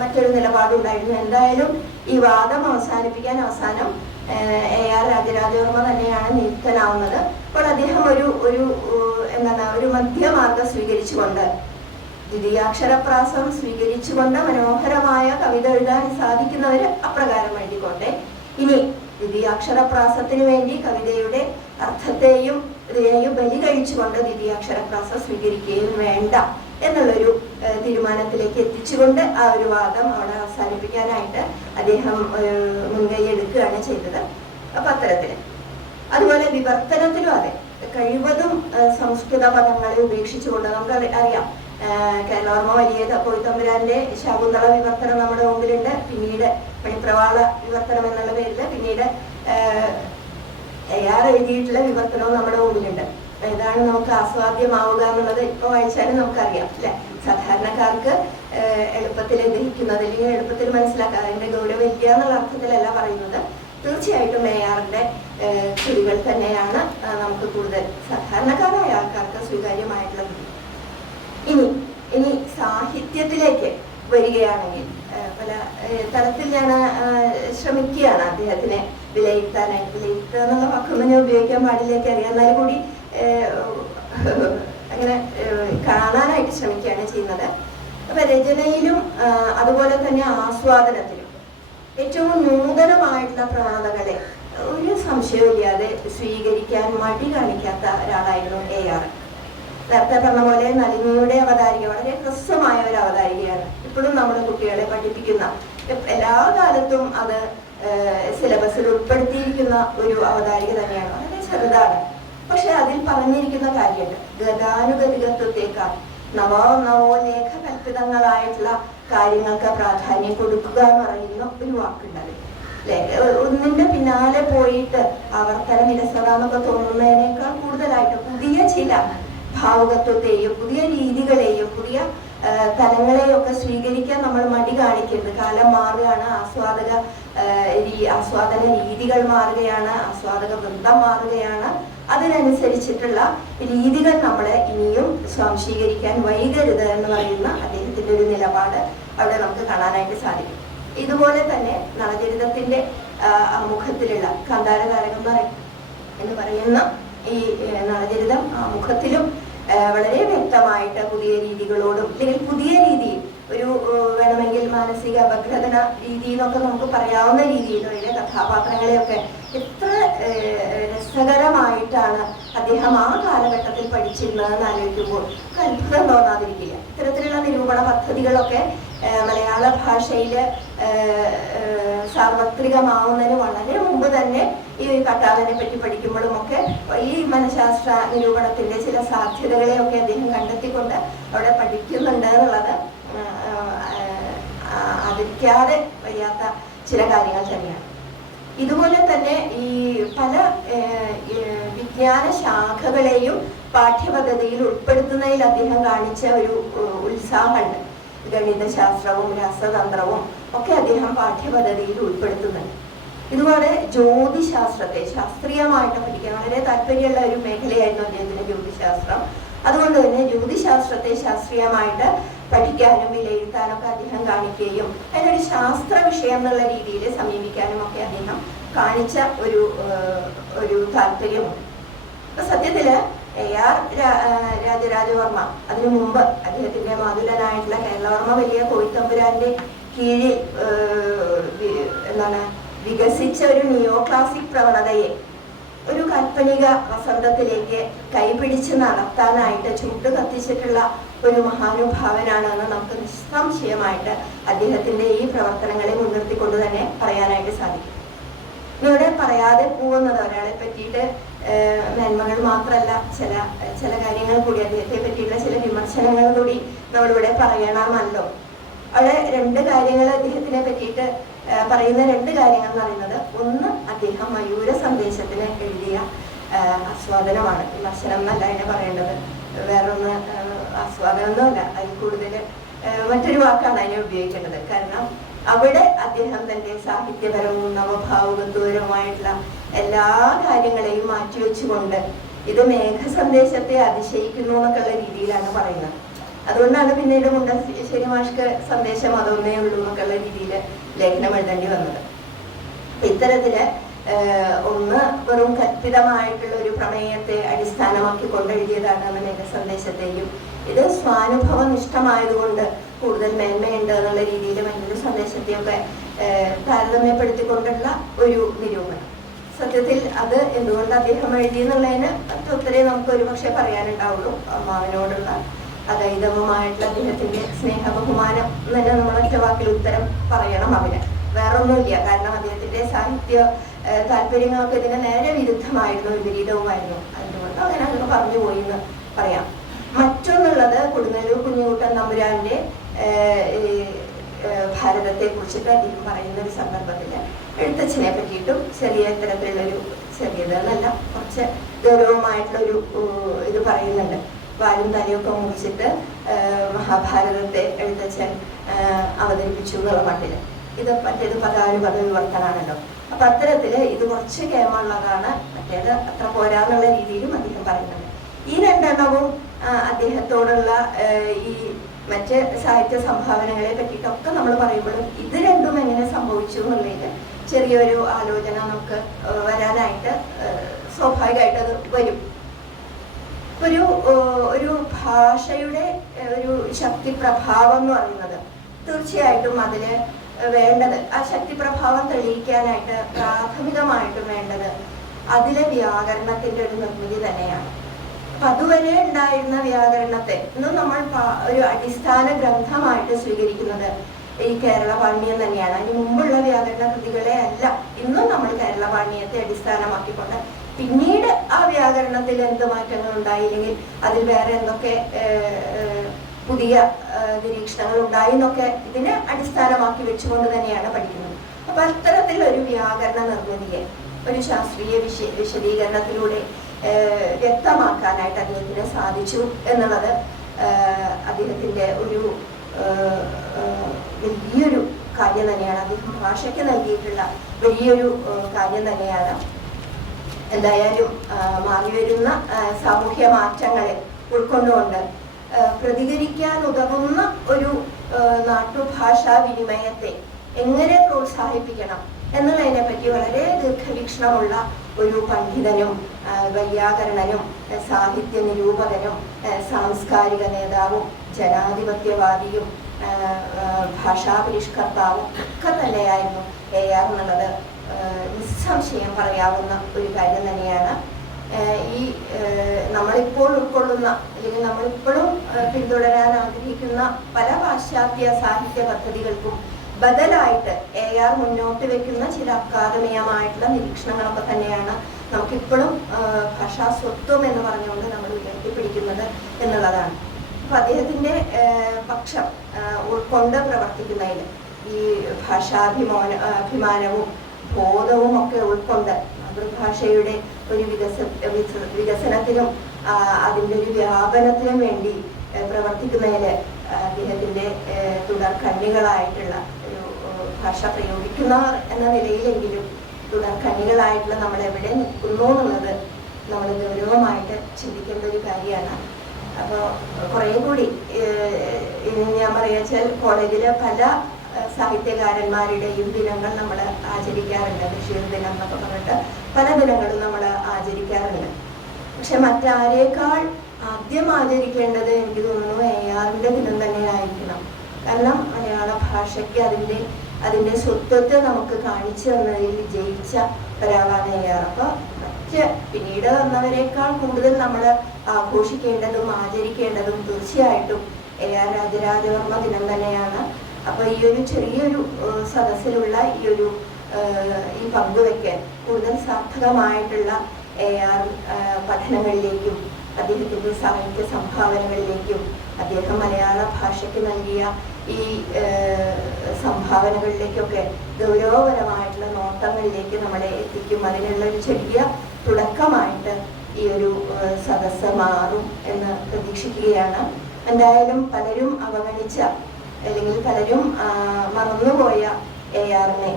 മറ്റൊരു നിലപാടുണ്ടായിരുന്നു. എന്തായാലും ഈ വാദം അവസാനിപ്പിക്കാൻ അവസാനം AR രാജരാജവർമ്മ തന്നെയാണ് നിയുക്തനാവുന്നത്. അപ്പോൾ അദ്ദേഹം ഒരു മധ്യമാർഗം സ്വീകരിച്ചുകൊണ്ട്, ദ്വിതീയാക്ഷരപ്രാസം സ്വീകരിച്ചുകൊണ്ട് മനോഹരമായ കവിത എഴുതാൻ സാധിക്കുന്നവര് അപ്രകാരം എഴുതിക്കൊണ്ടേ, ഇനി ദ്വിതീയാക്ഷരപ്രാസത്തിന് വേണ്ടി കവിതയുടെ അർത്ഥത്തെയും ഇതിനെയും ബലി കഴിച്ചുകൊണ്ട് ദ്വിതീയാക്ഷരപ്രാസം സ്വീകരിക്കുകയും വേണ്ട എന്നുള്ളൊരു തീരുമാനത്തിലേക്ക് എത്തിച്ചുകൊണ്ട് ആ ഒരു വാദം അവിടെ അവസാനിപ്പിക്കാനായിട്ട് അദ്ദേഹം മുൻകൈ എടുക്കുകയാണ് ചെയ്തത്. അപ്പൊ അത്തരത്തില് അതുപോലെ വിവർത്തനത്തിലും അതെ, കഴിവതും സംസ്കൃത പദങ്ങളെ ഉപേക്ഷിച്ചുകൊണ്ട്, നമുക്ക് അറിയാം കേരളവർമ്മ വലിയ കോഴിത്തമ്പുരാന്റെ ശാകുന്തള വിവർത്തനം നമ്മുടെ മുമ്പിലുണ്ട്. പിന്നീട് മണിപ്രവാള വിവർത്തനം എന്നുള്ള പേരിൽ പിന്നീട് AR എഴുതിയിട്ടുള്ള വിവർത്തനവും നമ്മുടെ മുമ്പിലുണ്ട്. ഏതാണ് നമുക്ക് ആസ്വാദ്യമാവുക എന്നുള്ളത് ഇപ്പോൾ വായിച്ചാലും നമുക്കറിയാം അല്ലെ. സാധാരണക്കാർക്ക് എളുപ്പത്തിൽ ദഹിക്കുന്നത് അല്ലെങ്കിൽ എളുപ്പത്തിൽ മനസ്സിലാക്കുക, അതിന്റെ ഗൗരവം ഇല്ല എന്നുള്ള അർത്ഥത്തിലല്ല പറയുന്നത്. തീർച്ചയായിട്ടും ARന്റെ കൃതികൾ തന്നെയാണ് നമുക്ക് കൂടുതൽ സാധാരണക്കാരായ ആൾക്കാർക്ക് സ്വീകാര്യമായിട്ടുള്ളത്. ഇനി സാഹിത്യത്തിലേക്ക് വരികയാണെങ്കിൽ പല തലത്തിൽ ഞാൻ ശ്രമിക്കുകയാണ് അദ്ദേഹത്തിനെ വിലയിരുത്താനായിട്ട്. വിലയിരുത്തുക എന്നുള്ള വാക്കൊന്നും ഉപയോഗിക്കാൻ പാടില്ലേക്ക് അറിയാം, എന്നാലും കൂടി അങ്ങനെ കാണാനായിട്ട് ശ്രമിക്കുകയാണ് ചെയ്യുന്നത്. അപ്പൊ രചനയിലും അതുപോലെ തന്നെ ആസ്വാദനത്തിലും ഏറ്റവും നൂതനമായിട്ടുള്ള പ്രവണതകളെ ഒരു സംശയമില്ലാതെ സ്വീകരിക്കാൻ മടി കാണിക്കാത്ത ഒരാളായിരുന്നു AR. നേരത്തെ പറഞ്ഞ പോലെ നളിനിയുടെ അവതാരിക വളരെ ഹ്രസ്വമായ ഒരു അവതാരികയാണ്. ഇപ്പോഴും നമ്മുടെ കുട്ടികളെ പഠിപ്പിക്കുന്ന, എല്ലാ കാലത്തും അത് സിലബസിൽ ഉൾപ്പെടുത്തിയിരിക്കുന്ന ഒരു അവതാരിക തന്നെയാണ്. വളരെ ചെറുതാണ്, പക്ഷെ അതിൽ പറഞ്ഞിരിക്കുന്ന കാര്യമുണ്ട്. ഗതാനുഗതികത്വത്തേക്കാൾ നവോലേഖ കൽപ്പിതങ്ങളായിട്ടുള്ള കാര്യങ്ങൾക്ക് പ്രാധാന്യം കൊടുക്കുക എന്ന് പറയുന്ന ഒരു വാക്കുണ്ടത് അല്ലെ. ഒന്നിന്റെ പിന്നാലെ പോയിട്ട് ആവർത്തന വിരസത എന്നൊക്കെ തോന്നുന്നതിനേക്കാൾ കൂടുതലായിട്ട് പുതിയ ചില ഭാവുകത്വത്തെയും പുതിയ രീതികളെയും പുതിയ തലങ്ങളെയും ഒക്കെ സ്വീകരിക്കാൻ നമ്മൾ മടി കാണിക്കരുത്. കാലം മാറുകയാണ്, ആസ്വാദന രീതികൾ മാറുകയാണ്, ആസ്വാദക വൃന്ദം മാറുകയാണ്. അതിനനുസരിച്ചിട്ടുള്ള രീതികൾ നമ്മളെ ഇനിയും സ്വാംശീകരിക്കാൻ വൈകരുത് എന്ന് പറയുന്ന അദ്ദേഹത്തിന്റെ ഒരു നിലപാട് അവിടെ നമുക്ക് കാണാനായിട്ട് സാധിക്കും. ഇതുപോലെ തന്നെ നളചരിതത്തിന്റെ മുഖത്തിലുള്ള കാന്താരതാരകം എന്ന് പറയുന്ന ഈ നളചരിതം മുഖത്തിലും വളരെ വ്യക്തമായിട്ട് പുതിയ രീതികളോടും അല്ലെങ്കിൽ പുതിയ രീതിയിൽ ഒരു വേണമെങ്കിൽ മാനസിക അപഗ്രഥന രീതി എന്നൊക്കെ നമുക്ക് പറയാവുന്ന രീതിയിൽ അതിലെ കഥാപാത്രങ്ങളെയൊക്കെ എത്ര രസകരമായിട്ടാണ് അദ്ദേഹം ആ കാലഘട്ടത്തിൽ പഠിച്ചിരുന്നതെന്ന് ആലോചിക്കുമ്പോൾ അത്ഭുതം തോന്നാതിരിക്കില്ല. ഇത്തരത്തിലുള്ള നിരൂപണ പദ്ധതികളൊക്കെ മലയാള ഭാഷയിൽ സാർവത്രികമാവുന്നതിന് വളരെ മുമ്പ് തന്നെ ഈ കട്ടാളനെ പറ്റി പഠിക്കുമ്പോഴും ഒക്കെ ഈ മനഃശാസ്ത്ര നിരൂപണത്തിന്റെ ചില സാധ്യതകളെയൊക്കെ അദ്ദേഹം കണ്ടെത്തിക്കൊണ്ട് അവിടെ പഠിക്കുന്നുണ്ട് എന്നുള്ളത് അതിരിക്കാതെ വയ്യാത്ത ചില കാര്യങ്ങൾ തന്നെയാണ്. ഇതുപോലെ തന്നെ ഈ പല വിജ്ഞാന ശാഖകളെയും പാഠ്യപദ്ധതിയിൽ ഉൾപ്പെടുത്തുന്നതിൽ അദ്ദേഹം കാണിച്ച ഒരു ഉത്സാഹമുണ്ട്. ഗണിതശാസ്ത്രവും രസതന്ത്രവും ഒക്കെ അദ്ദേഹം പാഠ്യപദ്ധതിയിൽ ഉൾപ്പെടുത്തുന്നുണ്ട്. ഇതുപോലെ ജ്യോതിശാസ്ത്രത്തെ ശാസ്ത്രീയമായിട്ട് പഠിക്കാൻ വളരെ താല്പര്യമുള്ള ഒരു മേഖലയായിരുന്നു അദ്ദേഹത്തിന്റെ ജ്യോതിശാസ്ത്രം. അതുകൊണ്ട് തന്നെ ജ്യോതിശാസ്ത്രത്തെ ശാസ്ത്രീയമായിട്ട് പഠിക്കാനും വിലയിരുത്താനും ഒക്കെ അദ്ദേഹം കാണിക്കുകയും അതിനൊരു ശാസ്ത്ര വിഷയം എന്നുള്ള രീതിയിൽ സമീപിക്കാനും ഒക്കെ അദ്ദേഹം കാണിച്ച ഒരു താല്പര്യമുണ്ട്. അപ്പൊ സത്യത്തില് AR രാജരാജവർമ്മ അതിനു മുമ്പ് അദ്ദേഹത്തിന്റെ മാതുലനായിട്ടുള്ള കേരളവർമ്മ വലിയ കോയിത്തമ്പുരാന്റെ കീഴിൽ വികസിച്ച ഒരു നിയോ ക്ലാസിക് പ്രവണതയെ ഒരു കാൽപ്പനിക വസന്തത്തിലേക്ക് കൈപിടിച്ച് നടത്താനായിട്ട് ചുട്ട് കത്തിച്ചിട്ടുള്ള ഒരു മഹാനുഭാവനാണെന്ന് നമുക്ക് നിസ്സംശയമായിട്ട് അദ്ദേഹത്തിന്റെ ഈ പ്രവർത്തനങ്ങളെ മുൻനിർത്തിക്കൊണ്ട് തന്നെ പറയാനായിട്ട് സാധിക്കും. ഇവിടെ പറയാതെ പോകുന്നത് ഒരാളെ പറ്റിയിട്ട് മേന്മകൾ മാത്രമല്ല, ചില കാര്യങ്ങൾ കൂടി അദ്ദേഹത്തെ പറ്റിയുള്ള ചില വിമർശനങ്ങൾ കൂടി നമ്മളിവിടെ പറയണമല്ലോ. അവിടെ രണ്ട് കാര്യങ്ങൾ അദ്ദേഹത്തിനെ പറ്റിയിട്ട് പറയുന്ന രണ്ട് കാര്യങ്ങൾ എന്ന് പറയുന്നത്, ഒന്ന് അദ്ദേഹം മയൂര സന്ദേശത്തിന് എഴുതിയ ആസ്വാദനമാണ്. വിമർശനം എന്നല്ല അതിനെ പറയേണ്ടത്, വേറൊന്ന് ആസ്വാദനം എന്നല്ല, അതിൽ കൂടുതൽ മറ്റൊരു വാക്കാണ് അതിനെ ഉപയോഗിക്കേണ്ടത്. കാരണം അവിടെ അദ്ദേഹം തന്റെ സാഹിത്യപരവും നവഭാവുകത്വപരവുമായിട്ടുള്ള എല്ലാ കാര്യങ്ങളെയും മാറ്റിവെച്ചുകൊണ്ട് ഇത് മേഘസന്ദേശത്തെ അതിശയിക്കുന്നു എന്നൊക്കെയുള്ള രീതിയിലാണ് പറയുന്നത്. അതുകൊണ്ടാണ് പിന്നീട് മുണ്ടശ്ശേരി മാഷ്ക്ക് സന്ദേശം അതൊന്നേ ഉള്ളൂ എന്നൊക്കെയുള്ള രീതിയിൽ ലേഖനം എഴുതേണ്ടി വന്നത്. ഇത്തരത്തില് ഒന്ന് വെറും കൽപ്പിതമായിട്ടുള്ള ഒരു പ്രമേയത്തെ അടിസ്ഥാനമാക്കി കൊണ്ടെഴുതിയതാണ് മേഘസന്ദേശത്തെയും, ഇത് സ്വാനുഭവ നിഷ്ഠമായതുകൊണ്ട് കൂടുതൽ മേന്മയുണ്ട് എന്നുള്ള രീതിയിൽ മറ്റൊരു സന്ദേശത്തെയൊക്കെ താരതമ്യപ്പെടുത്തിക്കൊണ്ടുള്ള ഒരു നിരൂപണം. സത്യത്തിൽ അത് എന്തുകൊണ്ട് അദ്ദേഹം എഴുതി എന്നുള്ളതിന് ഒത്തിരി നമുക്ക് ഒരു പക്ഷെ പറയാനുണ്ടാവുള്ളൂ. അമ്മാവനോടുള്ള അഗൈതവമായിട്ടുള്ള അദ്ദേഹത്തിന്റെ സ്നേഹ ബഹുമാനം തന്നെ നമ്മൾ ഒറ്റ വാക്കിൽ ഉത്തരം പറയണം. അവന് വേറൊന്നുമില്ല. കാരണം അദ്ദേഹത്തിന്റെ സാഹിത്യ താല്പര്യങ്ങളൊക്കെ ഇതിന് നേരെ വിരുദ്ധമായിരുന്നു, വിപരീതവുമായിരുന്നു. അതുകൊണ്ട് അങ്ങനെ അതൊക്കെ പറഞ്ഞു പോയി എന്ന് പറയാം. മറ്റൊന്നുള്ളത് കൊടുങ്ങല്ലൂർ കുഞ്ഞുകുട്ടൻ തമ്പുരാന്റെ ഭാരതത്തെ കുറിച്ചിട്ട് അദ്ദേഹം പറയുന്ന ഒരു സന്ദർഭത്തിൽ എഴുത്തച്ഛനെ പറ്റിയിട്ടും ചെറിയ തരത്തിലുള്ളൊരു ചെറിയതെന്നല്ല, കുറച്ച് ഗൗരവമായിട്ടുള്ളൊരു ഇത് പറയുന്നുണ്ട്. വാലും തലയൊക്കെ മുറിച്ചിട്ട് മഹാഭാരതത്തെ എഴുത്തച്ഛൻ അവതരിപ്പിച്ചു എന്നുള്ള മട്ടില്. ഇത് മറ്റേത് പദവിവർത്തനാണല്ലോ. അപ്പൊ അത്തരത്തില് ഇത് കുറച്ച് കേമമുള്ളതാണ്, മറ്റേത് അത്ര പോരാന്നുള്ള രീതിയിലും അദ്ദേഹം പറയുന്നുണ്ട്. ഈ രണ്ടെണ്ണവും അദ്ദേഹത്തോടുള്ള ഈ മറ്റ് സാഹിത്യ സംഭാവനകളെ പറ്റിയിട്ടൊക്കെ നമ്മൾ പറയുമ്പോഴും ഇത് രണ്ടും എങ്ങനെ സംഭവിച്ചു എന്നുള്ളതിൽ ചെറിയൊരു ആലോചന നമുക്ക് വരാനായിട്ട് സ്വാഭാവികമായിട്ട് അത് വരും. ഒരു ഭാഷയുടെ ഒരു ശക്തി പ്രഭാവം എന്ന് പറയുന്നത് തീർച്ചയായിട്ടും അതിന് വേണ്ടത്, ആ ശക്തി പ്രഭാവം തെളിയിക്കാനായിട്ട് പ്രാഥമികമായിട്ടും വേണ്ടത് അതിലെ വ്യാകരണത്തിന്റെ ഒരു നിർമ്മിതി തന്നെയാണ്. അപ്പൊ അതുവരെ ഉണ്ടായിരുന്ന വ്യാകരണത്തെ ഇന്നും നമ്മൾ ഒരു അടിസ്ഥാന ഗ്രന്ഥമായിട്ട് സ്വീകരിക്കുന്നത് ഈ കേരള പാണിയം തന്നെയാണ്. അതിന് മുമ്പുള്ള വ്യാകരണ കൃതികളെ അല്ല ഇന്നും നമ്മൾ കേരള പാണിയത്തെ അടിസ്ഥാനമാക്കിക്കൊണ്ട് പിന്നീട് ആ വ്യാകരണത്തിൽ എന്ത് മാറ്റങ്ങൾ ഉണ്ടായില്ലെങ്കിൽ അതിൽ വേറെ എന്തൊക്കെ പുതിയ നിരീക്ഷണങ്ങൾ ഉണ്ടായി എന്നൊക്കെ ഇതിനെ അടിസ്ഥാനമാക്കി വെച്ചുകൊണ്ട് തന്നെയാണ് പഠിക്കുന്നത്. അപ്പൊ അത്തരത്തിലൊരു വ്യാകരണ നിർമ്മിതിയെ ഒരു ശാസ്ത്രീയ വിശദീകരണത്തിലൂടെ വ്യക്തമാക്കാനായിട്ട് അദ്ദേഹത്തിന് സാധിച്ചു എന്നുള്ളത് അദ്ദേഹത്തിന്റെ ഒരു വലിയൊരു കാര്യം തന്നെയാണ്. അദ്ദേഹം ഭാഷയ്ക്ക് നൽകിയിട്ടുള്ള വലിയൊരു കാര്യം തന്നെയാണ്. എന്തായാലും മാറി വരുന്ന സാമൂഹ്യ മാറ്റങ്ങളെ ഉൾക്കൊണ്ടുകൊണ്ട് പ്രതികരിക്കാൻ ഉതകുന്ന ഒരു നാട്ടുഭാഷാ വിനിമയത്തെ എങ്ങനെ പ്രോത്സാഹിപ്പിക്കണം എന്നുള്ളതിനെ പറ്റി വളരെ ദീർഘവീക്ഷണമുള്ള ഒരു പണ്ഡിതനും വൈയാകരണനും സാഹിത്യ നിരൂപകനും സാംസ്കാരിക നേതാവും ജനാധിപത്യവാദിയും ഭാഷാപരിഷ്കർത്താവും ഒക്കെ തന്നെയായിരുന്നു AR എന്നുള്ളത് നിസ്സംശയം പറയാവുന്ന ഒരു കാര്യം തന്നെയാണ്. ഈ നമ്മളിപ്പോൾ ഉൾക്കൊള്ളുന്ന അല്ലെങ്കിൽ നമ്മളിപ്പോഴും പിന്തുടരാൻ ആഗ്രഹിക്കുന്ന പല പാശ്ചാത്യ സാഹിത്യ പദ്ധതികൾക്കും ബദലായിട്ട് AR മുന്നോട്ട് വെക്കുന്ന ചില അക്കാദമികമായിട്ടുള്ള നിരീക്ഷണങ്ങളൊക്കെ തന്നെയാണ് നമുക്കിപ്പോഴും ഭാഷാ സ്വത്വം എന്ന് പറഞ്ഞുകൊണ്ട് നമ്മൾ ഉയർത്തിപ്പിടിക്കുന്നത് എന്നുള്ളതാണ്. അപ്പൊ അദ്ദേഹത്തിന്റെ ഉൾക്കൊണ്ട് പ്രവർത്തിക്കുന്നതിൽ ഈ ഭാഷാഭിമാനവും ബോധവും ഒക്കെ ഉൾക്കൊണ്ട് മാതൃഭാഷയുടെ ഒരു വികസനത്തിനും അതിൻ്റെ ഒരു വ്യാപനത്തിനും വേണ്ടി പ്രവർത്തിക്കുന്നതിന് അദ്ദേഹത്തിന്റെ തുടർ കണ്ണികളായിട്ടുള്ള ഒരു ഭാഷ പ്രയോഗിക്കുന്നവർ എന്ന നിലയിലെങ്കിലും തുടർ കണ്ണികളായിട്ടുള്ള നമ്മൾ എവിടെ നിൽക്കുന്നു എന്നുള്ളത് നമ്മൾ ഗൗരവമായിട്ട് ചിന്തിക്കേണ്ട ഒരു കാര്യമാണ്. അപ്പോൾ കുറേ കൂടി ഞാൻ പറയാച്ചാൽ കോളേജിലെ പല സാഹിത്യകാരന്മാരുടെയും ദിനങ്ങൾ നമ്മൾ ആചരിക്കാറുണ്ട്. ബഷീർ ദിനം എന്നൊക്കെ പറഞ്ഞിട്ട് പല ദിനങ്ങളും നമ്മൾ ആചരിക്കാറുണ്ട്. പക്ഷെ മറ്റാരേക്കാൾ ആദ്യം ആചരിക്കേണ്ടത് എനിക്ക് തോന്നുന്നു ARന്റെ ദിനം തന്നെയായിരിക്കണം. കാരണം മലയാള ഭാഷയ്ക്ക് അതിൻ്റെ സ്വത്വത്തെ നമുക്ക് കാണിച്ചു തന്നതിൽ വിജയിച്ച ഒരാളാണ് AR. അപ്പൊ മറ്റ് പിന്നീട് വന്നവരെക്കാൾ കൂടുതൽ നമ്മൾ ആഘോഷിക്കേണ്ടതും ആചരിക്കേണ്ടതും തീർച്ചയായിട്ടും AR രാജരാജവർമ്മ ദിനം തന്നെയാണ്. അപ്പൊ ഈ ഒരു ചെറിയൊരു സദസ്സിലുള്ള ഈ പങ്കുവെക്കൽ കൂടുതൽ സാർത്ഥകമായിട്ടുള്ള AR പഠനങ്ങളിലേക്കും അദ്ദേഹത്തിന്റെ സാഹിത്യ സംഭാവനകളിലേക്കും അദ്ദേഹം മലയാള ഭാഷയ്ക്ക് നൽകിയ ഈ സംഭാവനകളിലേക്കൊക്കെ ഗൗരവപരമായിട്ടുള്ള നോട്ടങ്ങളിലേക്ക് നമ്മളെ എത്തിക്കും. അതിനുള്ള ഒരു ചെറിയ തുടക്കമായിട്ട് ഈ ഒരു സദസ്സ് മാറും എന്ന് പ്രതീക്ഷിക്കുകയാണ്. എന്തായാലും പലരും അവഗണിച്ച അല്ലെങ്കിൽ പലരും മറന്നുപോയ ARനെ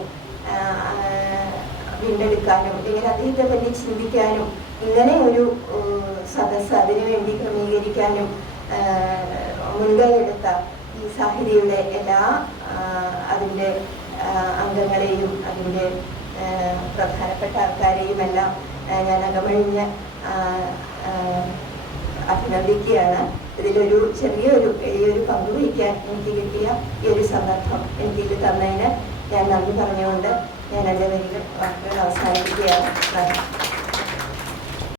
വീണ്ടെടുക്കാനും അല്ലെങ്കിൽ അദ്ദേഹത്തെ പറ്റി ചിന്തിക്കാനും ഇങ്ങനെ ഒരു സദസ്സ് അതിനുവേണ്ടി ക്രമീകരിക്കാനും മുൻകൈയെടുത്ത ഈ സാഹിതിയുടെ എല്ലാ അതിൻ്റെ അംഗങ്ങളെയും അതിൻ്റെ പ്രധാനപ്പെട്ട ആൾക്കാരെയും എല്ലാം ഞാൻ അകമഴിഞ്ഞ് അഭിനന്ദിക്കുകയാണ്. ഇതിലൊരു ചെറിയൊരു പങ്കുവഹിക്കാൻ എനിക്ക് കിട്ടിയ ഈ ഒരു സന്ദർഭം എനിക്ക് തന്നതിന് ഞാൻ നന്ദി പറഞ്ഞുകൊണ്ട് ഞാൻ എൻ്റെ വാക്കുകൾ അവസാനിപ്പിക്കുകയാണ്.